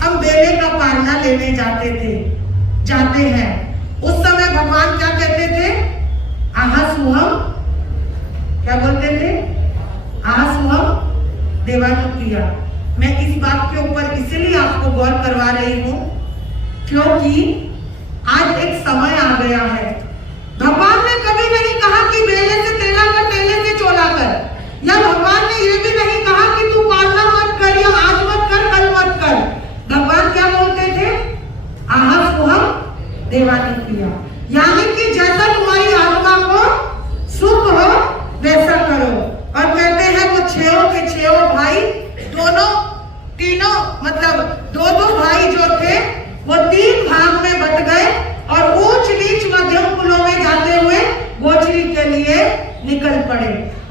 हम बेले का पालना लेने जाते हैं। उस समय भगवान क्या कहते थे? आहा सुहम, क्या बोलते थे? आहा सुहम देवानुक्रिया। मैं इस बात के ऊपर इसलिए आपको गौर करवा रही हूं क्योंकि आज एक समय आ गया है। भगवान ने कभी नहीं कहा कि बेले से तेला कर, तेले से चोला कर, या भगवान ने ये भी नहीं कहा कि तू पालना मत कर या आज मत कर कल मत कर। भगवान क्या बोलते थे? आहा सुहम देवानुक्रिया, यानी कि जैसा तुम्हारी आत्मा को सुख हो वैसा करो। और कहते हैं वो 6 के 6 भाई तीनों मतलब 2 भाई जो थे वो 3 भाग में बट गए और ऊंच नीच मध्यम कुलों में जाते हुए गोचरी के लिए निकल पड़े।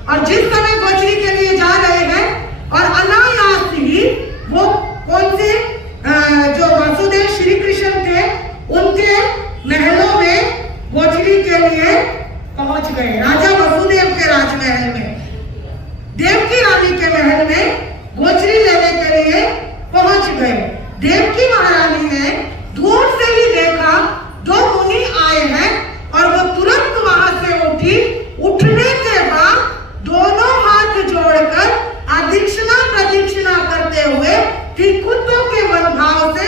और जिस समय गोचरी के लिए जा रहे हैं और अनायास ही वो कौन से जो वासुदेव श्री कृष्ण थे उनके महलों में गोचरी के लिए पहुंच गए। राजा वसुदेव के राजमहल में, देवकी रानी के महल में गोचरी लेने के लिए पहुंच गए। देवकी महारानी ने दूर से ही देखा 2 मुनि आए हैं और वो तुरंत वहां से उठी। उठने के बाद दोनों हाथ जोड़कर अदीक्षिणा प्रदीक्षिणा करते हुए त्रिकुटों के वन भाव से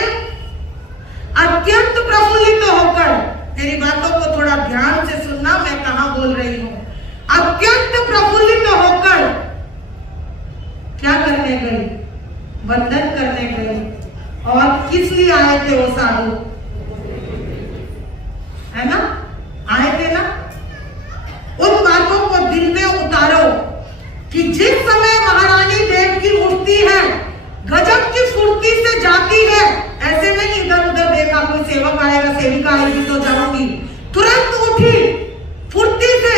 अत्यंत प्रफुल्लित होकर मेरी बातों को थोड़ा ध्यान से सुनना, मैं कहां बोल रही हूं। अत्यंत प्रफुल्लित होकर क्या करने गई? वंदन करने गई। और किस लिए आए थे वो साधु? है ना, आए थे ना। उन बातों को दिल में उतारो कि जिस समय महारानी देव की उठती है, गजब की फुर्ती से जाती है। ऐसे नहीं इधर उधर देखा कोई सेवक आएगा सेविका आएगी तो जाऊंगी, तुरंत उठी फुर्ती से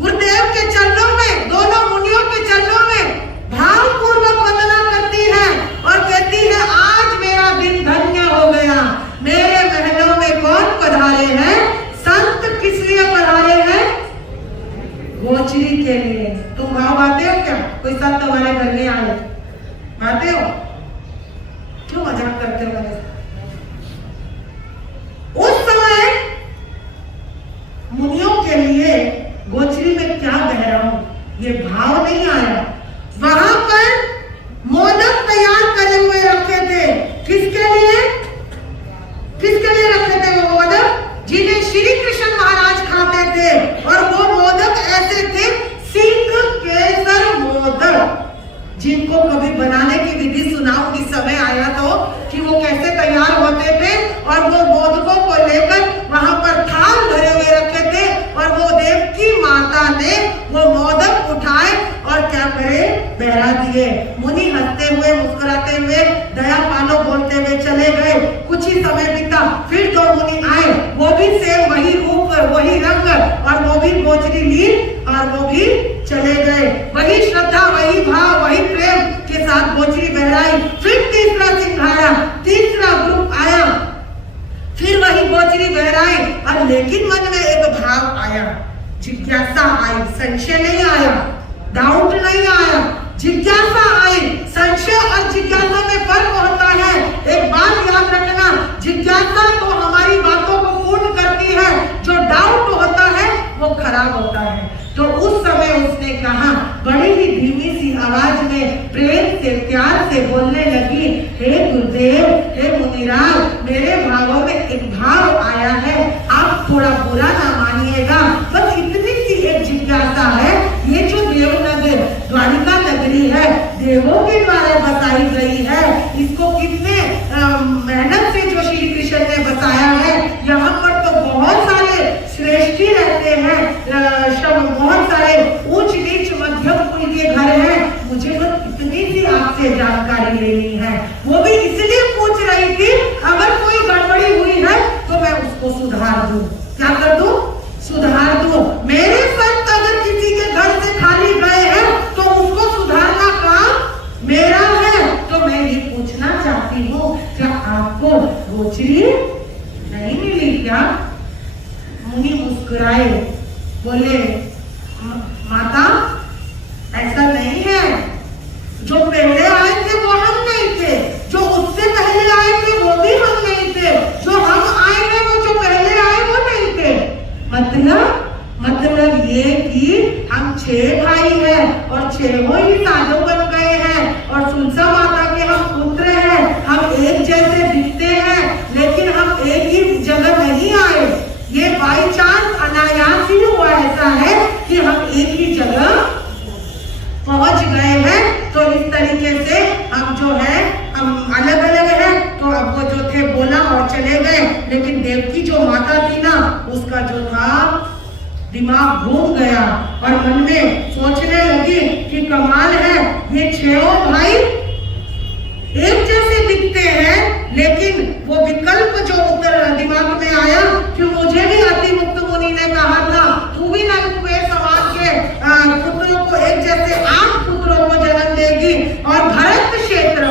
गुरुदेव के चरणों में, दोनों मुनियों के चरणों में भावपूर्वक वंदना करती है और कहती है आज मेरा दिन धन्य हो गया। मेरे महलों में कौन पधारे हैं? संत। किस लिए पधारे हैं? गोचरी के लिए। तुम भाव गाते हो क्या? कोई संत हमारे घर में आए गाते हो? क्यों मजाक करते हो मेरे? उस समय मुनियों के लिए गोचरी में क्या बह रहा हूं ये भाव नहीं आया। वहां पर मोदक तैयार करे हुए रखे थे। किसके लिए? किसके लिए रखे थे वो मोदक? जिन्हें श्री कृष्ण महाराज खाते थे। और वो मोदक ऐसे थे सिंह केसर मोदक, जिनको कभी बनाने की विधि सुनाऊंगी समय आया तो, कि वो कैसे तैयार होते थे। और वो मोदकों को लेकर वहां पर थाल भरे हुए रखे थे और वो देव की माता ने वो मोदक उठाए और क्या करे? बहरा दिए। मुनि हंसते हुए मुस्कुराते हुए दया पालो बोलते हुए चले गए। कुछ ही समय बीता, फिर दो मुनि आए, वो भी सेम वही रूप वही रंग और वो भी गोचरी ली और वो भी चले गए। वही श्रद्धा वही भाव वही प्रेम के साथ गोचरी बहराई। फिर तीसरा सिंह आया, तीसरा ग्रुप आया, फिर वही गोचरी बहराई। और लेकिन मन में एक भाव आया, जिज्ञासा आई, संशय नहीं आया, डाउट नहीं आया, जिज्ञासा आई। संशय और जिज्ञासा में फर्क होता है। एक बात याद रखना, जिज्ञासा तो हमारी बातों को पूर्ण करती है, जो डाउट होता है वो खराब होता है। तो उस समय उसने कहा, बड़ी ही धीमी सी आवाज में प्रेम से प्यार से बोलने लगी, हे गुरुदेव, हे मुनिराज, मेरे भावों में एक भाव आया है, आप थोड़ा बुरा ना मानिएगा। बस इतनी सी एक जिज्ञासा है। ये जो देवनगर द्वारिका नगरी है, देवों के द्वारा बसाई गई है, इसको कितने मेहनत से जो श्री कृष्ण ने बसाया है। यहाँ पर तो बहुत सारे श्रेष्ठी रहते हैं, बहुत सारे ऊंच नीच मध्यम कुल के घर हैं। मुझे बस इतनी सी आपसे जानकारी लेनी है। वो भी इसलिए पूछ रही थी, अगर कोई गड़बड़ी हुई है तो मैं उसको सुधार दूं। क्या कर दूं? सुधार दूं। मेरे संत अगर किसी के घर से खाली गए हैं तो उसको सुधारना काम मेरा है। तो मैं ये पूछना चाहती हूँ, क्या आपको गोचरी नहीं मिली क्या? मुनि मुस्कुराए, बोले, माता ऐसा नहीं है, जो पहले आए थे वो हम नहीं थे, जो उससे पहले आए थे वो भी हम नहीं थे, जो हम आए हैं वो जो पहले आए वो नहीं थे। मतलब ये कि हम 6 भाई हैं और 6 ही साधु बन गए हैं और तुलसा माता के हम पुत्र हैं। हम एक जैसे दिखते हैं लेकिन हम एक ही जगह नहीं आए। ये बाई चांस अनायास ही हुआ ऐसा है कि हम एक ही जगह पहुंच गए हैं। तो इस तरीके से हम जो है हम अलग अलग हैं। तो अब वो जो थे बोला और चले गए, लेकिन देव की जो माता थी ना, उसका जो था दिमाग घूम गया और मन में सोचने लगी कि कमाल है, ये 6 भाई एक जैसे दिखते हैं, लेकिन वो विकल्प जो उत्तर दिमाग में आया कि मुझे भी अति मुक्त मुनि ने कहा था, तू भी नलकुबेर समाज के पुत्रों को एक जैसे 8 पुत्रों को जन्म देगी और भरत क्षेत्र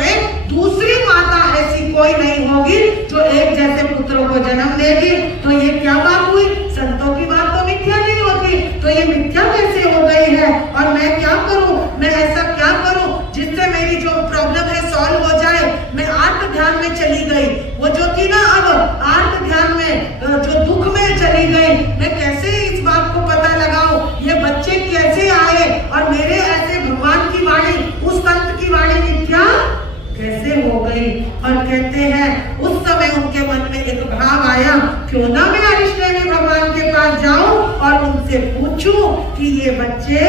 में दूसरी माता ऐसी कोई नहीं होगी जो एक जैसे पुत्रों को जन्म देगी। तो ये क्या बात हुई? संतों की बात तो मिथ्या नहीं होती, तो ये मिथ्या कैसे हो गई है? और मैं क्या करूं? मैं ऐसा क्या करूं जिससे मेरी जो प्रॉब्लम है सॉल्व हो जाए? मैं आर्त ध्यान में चली गई, वो जो थी ना, अब आर्त ध्यान में जो दुख में चली गई। मैं कैसे इस बात को पता लगाऊं? ये बच्चे कैसे आए? और मेरे ऐसे भगवान की वाणी, उस संत की वाणी मिथ्या कैसे हो गई? और कहते हैं उस समय उनके मन में एक भाव आया, क्यों ना मैं अरिष्ट में भगवान के पास जाऊं और उनसे पूछूं कि ये बच्चे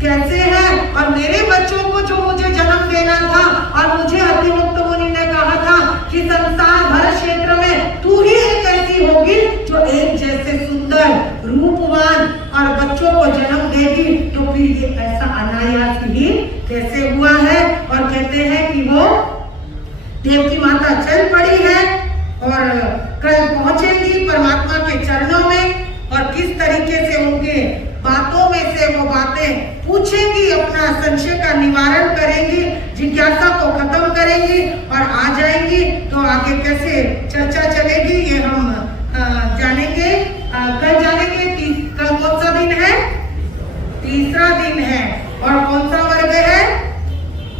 कैसे हैं, और मेरे बच्चों को जो मुझे जन्म देना था, और मुझे अतिमुक्त मुनि ने कहा था कि संसार भर क्षेत्र में तू ही एक ऐसी होगी जो एक जैसे सुंदर रूपवान और बच्चों को जन्म देगी, तो फिर ये ऐसा अनायास ही कैसे हुआ है। और कहते हैं कि वो देवकी माता चल पड़ी है और कल पहुंचेंगी परमात्मा के चरणों में, और किस तरीके से उनके बातों में से वो बातें पूछेंगी, अपना संशय का निवारण करेंगी, जिज्ञासा को खत्म करेंगी और आ जाएंगी। तो आगे कैसे चर्चा चलेगी ये हम जानेंगे, कल जानेंगे। कल कौन सा दिन है? तीसरा दिन है, और कौन सा वर्ग है?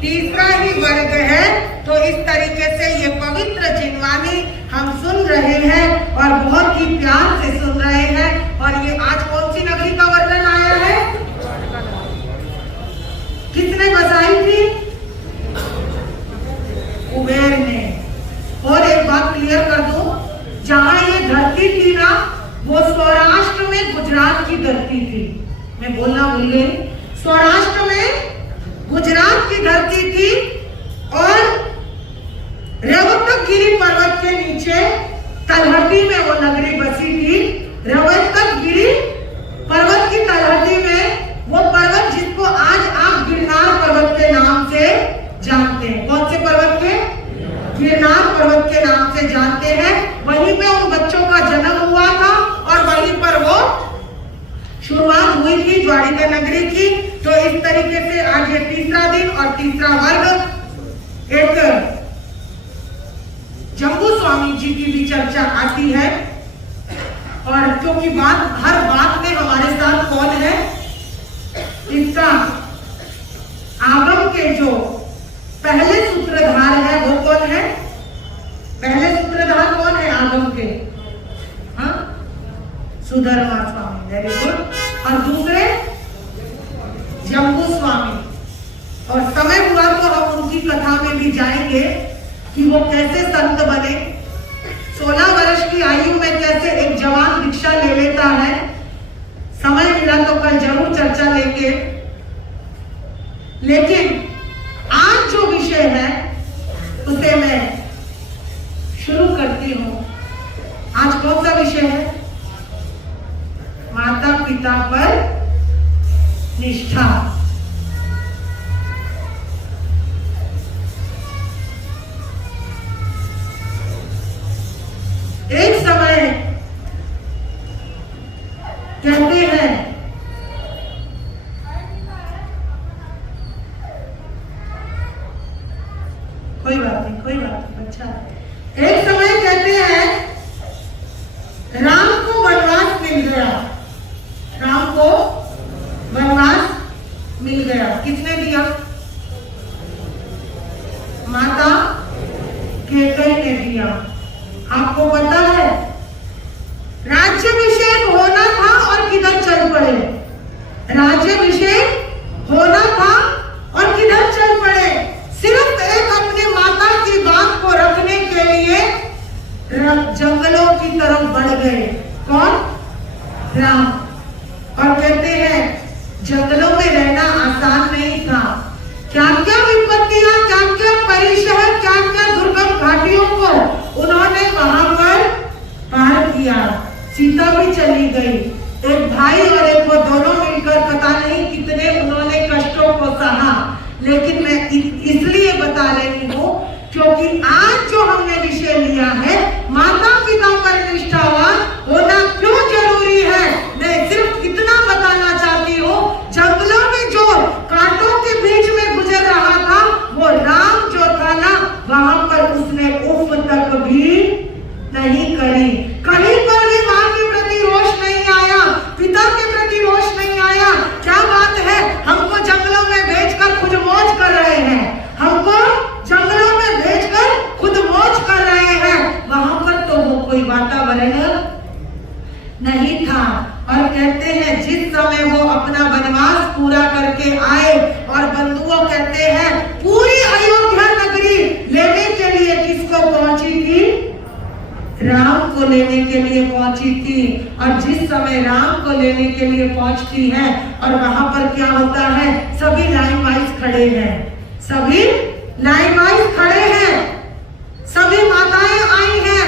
तीसरा ही वर्ग है। तो इस तरीके से ये पवित्र जिनवानी हम सुन रहे हैं और बहुत ही प्यार से सुन रहे हैं। और ये आज कौन सी नगरी का वर्णन आया है? किसने बसाई थी? कुबेर ने। और एक बात क्लियर कर दूं, जहां ये धरती थी ना, वो सौराष्ट्र में गुजरात की धरती थी। मैं बोलना भूल गई, सौराष्ट्र में गुजरात की धरती थी, और रेवतगिरी पर्वत के नीचे तलहटी में वो नगरी बसी थी। रेवतगिरी पर्वत की तलहटी में वो पर्वत जिसको आज आप गिरनार पर्वत के नाम से जानते हैं। कौन से पर्वत के? गिरनार पर्वत के नाम से जानते हैं। वहीं पे उन बच्चों का जन्म हुआ था और वहीं पर वो शुरुआत हुई थी द्वारिका नगरी की। तो इस तरीके से आज ये तीसरा दिन और तीसरा वर्ग, एक जम्बू स्वामी जी की भी चर्चा आती है। और क्योंकि हर बात में हमारे साथ कौन है, इसका आगम के जो पहले सूत्रधार है वो कौन है? पहले सूत्रधार कौन है आगम के? हाँ, सुधर्मा स्वामी, वेरी गुड। और दूसरे जम्बू स्वामी। और समय हुआ तो हम उनकी कथा में भी जाएंगे कि वो कैसे संत बने, 16 वर्ष की आयु में कैसे एक जवान दीक्षा ले लेता है। समय मिला तो कल जरूर चर्चा लेंगे। लेकिन आज जो विषय है उसे मैं शुरू करती हूं। आज कौन सा विषय है? माता पिता पर निष्ठा। एक समय कहते हैं कोई बात नहीं अच्छा। एक समय कहते हैं राम को वनवास मिल गया। राम को वनवास मिल गया। किसने दिया? माता कैकेयी ने दिया। आपको पता है राज्याभिषेक होना था और किधर चल पड़े? राज्याभिषेक होना था और किधर चल पड़े? सिर्फ एक अपने माता की बात को रखने के लिए जंगलों की तरफ बढ़ गए। कौन? राम। और कहते हैं जंगलों में रहना आसान नहीं था। क्या क्या विपत्तियां, क्या क्या परिशह, क्या क्या दुर्गम घाटियों को उन्होंने वहां पर पार किया। सीता भी चली गई। एक भाई और एक वो दोनों मिलकर पता नहीं कितने उन्होंने कष्टों को सहा। लेकिन मैं इसलिए बता रही हूँ क्योंकि आज जो हमने विषय लिया है, माता पिता पर निष्ठावान होना क्यों जरूरी है, मैं सिर्फ इतना बताना चाहती हूँ। जंगलों में जो कांटों के बीच में गुजर रहा था, वो राम जो था ना, वहां पर उसने उफ तक भी नहीं करी। कहीं पर भी मां के प्रति रोष नहीं आया, पिता के प्रति रोष नहीं आया। क्या बात है, हमको जंगलों में भेजकर खुद मौज कर रहे हैं, हमको जंगलों में भेजकर खुद मौज कर रहे हैं। वहां पर तो वो लेने के लिए पहुंची थी और जिस समय राम को लेने के लिए पहुंचती है और वहां पर क्या होता है, सभी लाइन वाइज खड़े हैं, सभी लाइन वाइज खड़े हैं, सभी माताएं आई हैं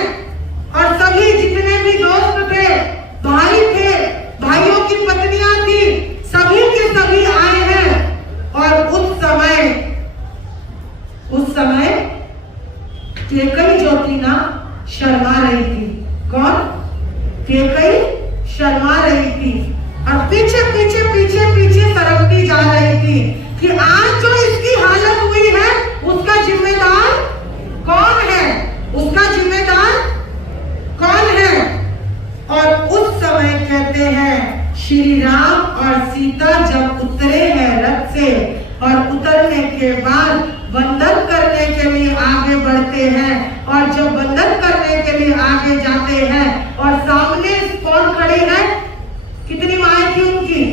और सभी जितने भी दोस्त थे, भाई थे, भाइयों की पत्नियां थी, सभी के सभी आए हैं। और उस समय केकई जो थी ना शर्मा रही थी। कौन? केकई शर्मा रही थी और पीछे पीछे पीछे पीछे सरकती जा रही थी कि आज जो इसकी हालत हुई है उसका जिम्मेदार कौन है, उसका जिम्मेदार कौन है। और उस समय कहते हैं श्री राम और सीता जब उतरे हैं रथ से और उतरने के बाद वंदन करने के लिए आगे बढ़ते हैं और जब वंदन करने के लिए आगे जाते हैं और सामने कौन खड़ी है, कितनी माएँ थी उनकी?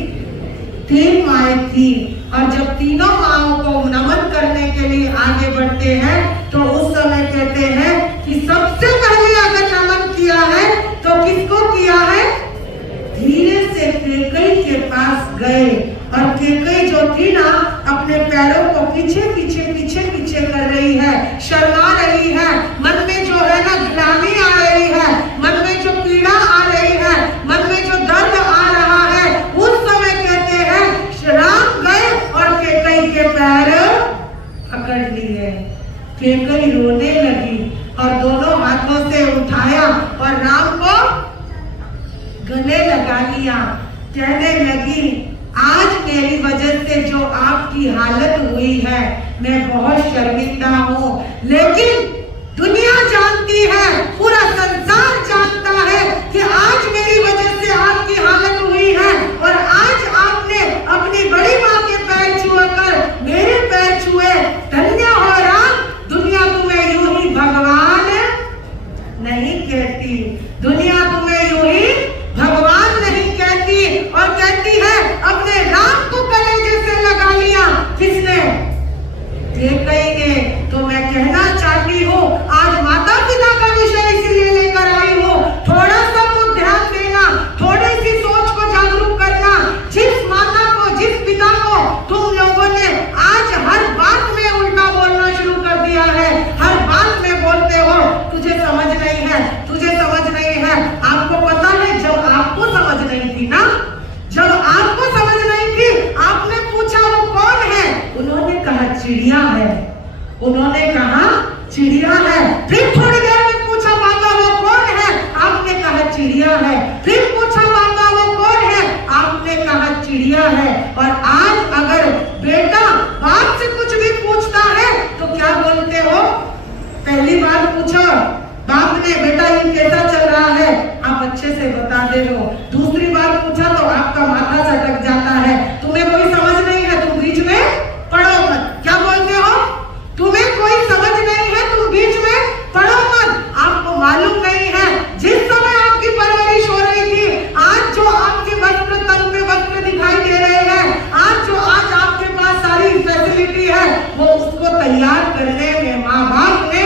3 माएँ थी। और जब तीनों माओं को नमन करने के लिए आगे बढ़ते हैं तो उस समय कहते हैं कि सबसे पहले अगर नमन किया है तो किसको किया है? धीरे से केकई के पास गए और केकई जो थी ना अपने पैरों को पीछे पीछे पीछे पीछे कर रही है, शर्मा रही है, मन में जो है ना ग्लानि आ रही है, मन में जो पीड़ा आ रही है, मन में जो दर्द आ रहा है, उस समय कहते हैं राम गए और केकई के पैर पकड़ लिए। केकई रोने लगी और दोनों हाथों से उठाया और राम को गले लगा लिया, कहने लगी आज मेरी वजह से जो आपकी हालत हुई है मैं बहुत शर्मिंदा हूँ, लेकिन दुनिया जानती है, पूरा संसार जानता है कि आज मेरी वजह से आपकी हालत हुई है और आज आपने अपनी बड़ी माँ के पैर छुएकर मेरे पैर छुए, धन्य हो राम। दुनिया तुम्हें यूं ही भगवान नहीं कहती, दुनिया तुम्हें यूं ही भगवान नहीं कहती और कहती है अपने राम को कलेजे से लगा लिया। किसने? केकई ने। तो मैं कहना चाहती हूँ आज माता पिता का विषय इसलिए लेकर आई हूँ, थोड़ा सा तो ध्यान देना, थोड़ी सी सोच को जागरूक करना। जिस माता को, जिस पिता को तुम लोगों ने आज हर बात में उल्टा बोलना शुरू कर दिया है, हर बात में बोलते हो तुझे समझ नहीं है, तुझे समझ नहीं है। आपको पता है जब आपको समझ नहीं थी ना, जब आपको समझ नहीं थी, आपने पूछा वो कौन है, उन्होंने कहा चिड़िया है, उन्होंने कहा चिड़िया है। फिर थोड़ी देर में पूछा माता वो कौन है, आपने कहा चिड़िया है। फिर पूछा माता वो कौन है, आपने कहा चिड़िया है। और आज अगर बेटा बाप से कुछ भी पूछता है तो क्या बोलते हो? पहली बार पूछो बाप ने बेटा ये कैसा चल रहा है, आप अच्छे से बता दे हो। दूसरी बार पूछा तो आपका माथा सटक जाता है, तुम्हें कोई समझ नहीं है, तुम बीच में पढ़ो मत। क्या बोलते हो? तुम्हें कोई समझ नहीं है, तुम बीच में पढ़ो मत। आपको मालूम नहीं है जिस समय आपकी परवरिश हो रही थी, आज जो आपके वस्त्र, तन पे वस्त्र दिखाई दे रहे हैं, आज जो आज आपके पास सारी फैसिलिटी है, वो उसको तैयार करने में माँ बाप ने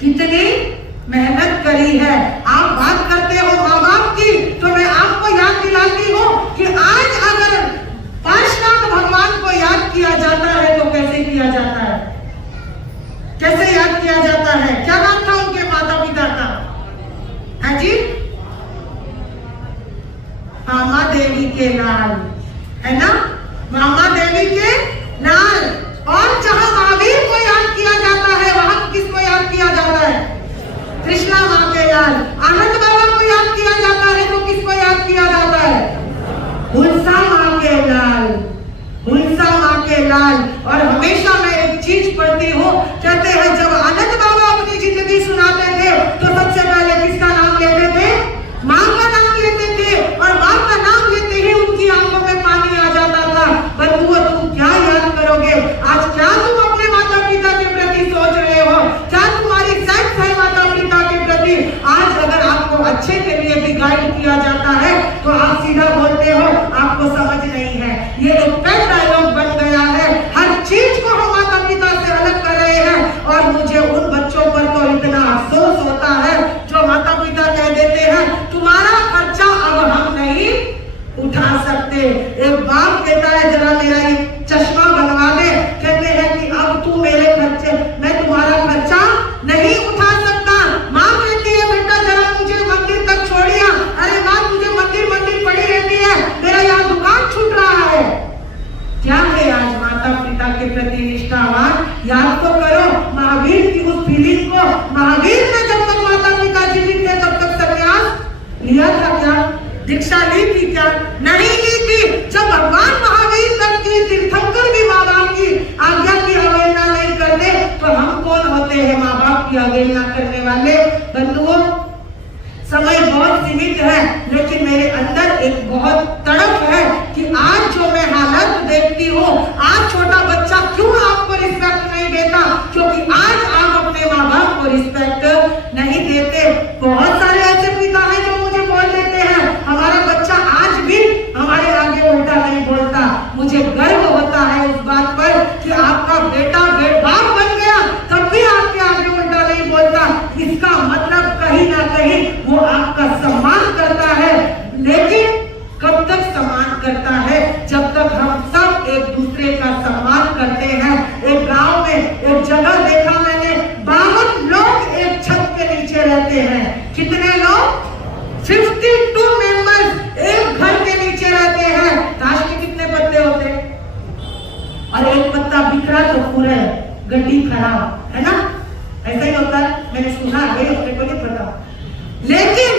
कितनी मेहनत करी है। आप बात करते हो माँ बाप की, तो मैं आपको याद दिलाती हूँ कि आज अगर पांचनाथ भगवान को याद किया जाता है तो कैसे किया जाता है? कैसे याद किया जाता है? क्या नाम था उनके माता पिता का? है जी? मामा देवी के लाल, है ना? मामा देवी के लाल। और जहां महावीर को याद किया जाता है वहां किसको याद किया जाता है? कृष्णा माँ के लाल। आनंद बाबा को याद किया जाता है तो किसको याद किया जाता है? हुलसा माँ के लाल, हुलसा माँ के लाल। और हमेशा मैं एक चीज पढ़ती हूँ, कहते हैं जब आनंद बाबा अपनी जिंदगी सुनाते थे तो सबसे पहले किसका नाम लेते थे? माँ का नाम लेते थे। और माँ का नाम लेते ही उनकी आंखों में पानी आ जाता था। बंधुओं तुम क्या याद करोगे? आज क्या तुम अपने माता पिता के प्रति सोच रहे हो? क्या तुम्हारी सेंस है माता पिता के प्रति? आज अगर आपको अच्छे के लिए भी गाइड किया जाता है तो आप सीधा बोलते हो आपको समझ नहीं है। ये एक पेट डायलॉग बन गया है, हर चीज को हम माता पिता से अलग कर रहे हैं। और मुझे उन बच्चों पर तो इतना अफसोस होता है जो माता एक पत्ता बिखरा तो पूरा गड्डी खराब, है ना? ऐसा ही होता है, मैंने सुना है, अपने को नहीं पता। लेकिन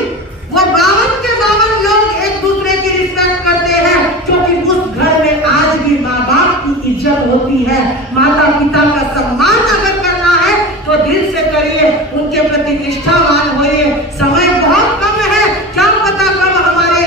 वो 52 के 52 लोग एक दूसरे की रिस्पेक्ट करते हैं, क्योंकि उस घर में आज भी माँ बाप की इज्जत होती है। माता पिता का सम्मान अगर करना है तो दिल से करिए, उनके प्रति निष्ठावान होइए। समय बहुत कम है, क्या पता कब हमारे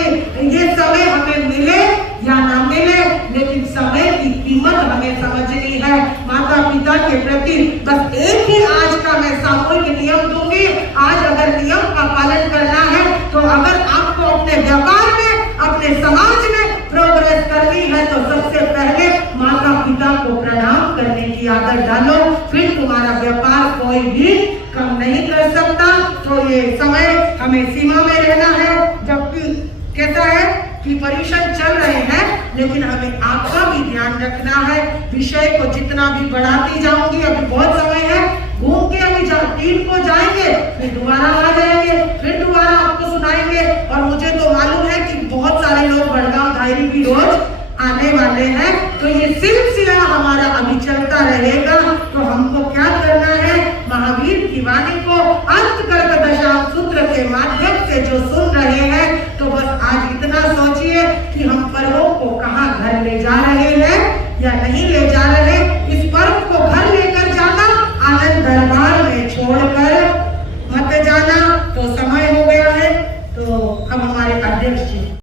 ये समय हमें मिले या ना मिले, लेकिन समय की कीमत हमें समझनी है। माता पिता के प्रति बस एक ही आज का मैं सामूहिक नियम दूंगी। आज अगर नियम का पालन करना है तो अगर आपको अपने व्यापार में, अपने समाज में प्रोग्रेस करनी है तो सबसे पहले माता पिता को प्रणाम करने की आदत डालो, फिर तुम्हारा व्यापार कोई भी कम नहीं कर सकता। तो ये समय हमें सीमा में रहना है, जबकि कैसा है कि परीक्षा चल रहे हैं, लेकिन हमें आपका भी ध्यान रखना है। विषय को जितना भी बढ़ाती जाऊंगी, अभी बहुत समय है, घूम के अभी 3 को जाएंगे, फिर दोबारा आ जाएंगे, फिर दोबारा आपको सुनाएंगे। और मुझे तो मालूम है कि बहुत सारे लोग बड़गांव डायरी भी रोज आने वाले हैं, तो ये सिलसिला हमारा अभी चलता रहेगा।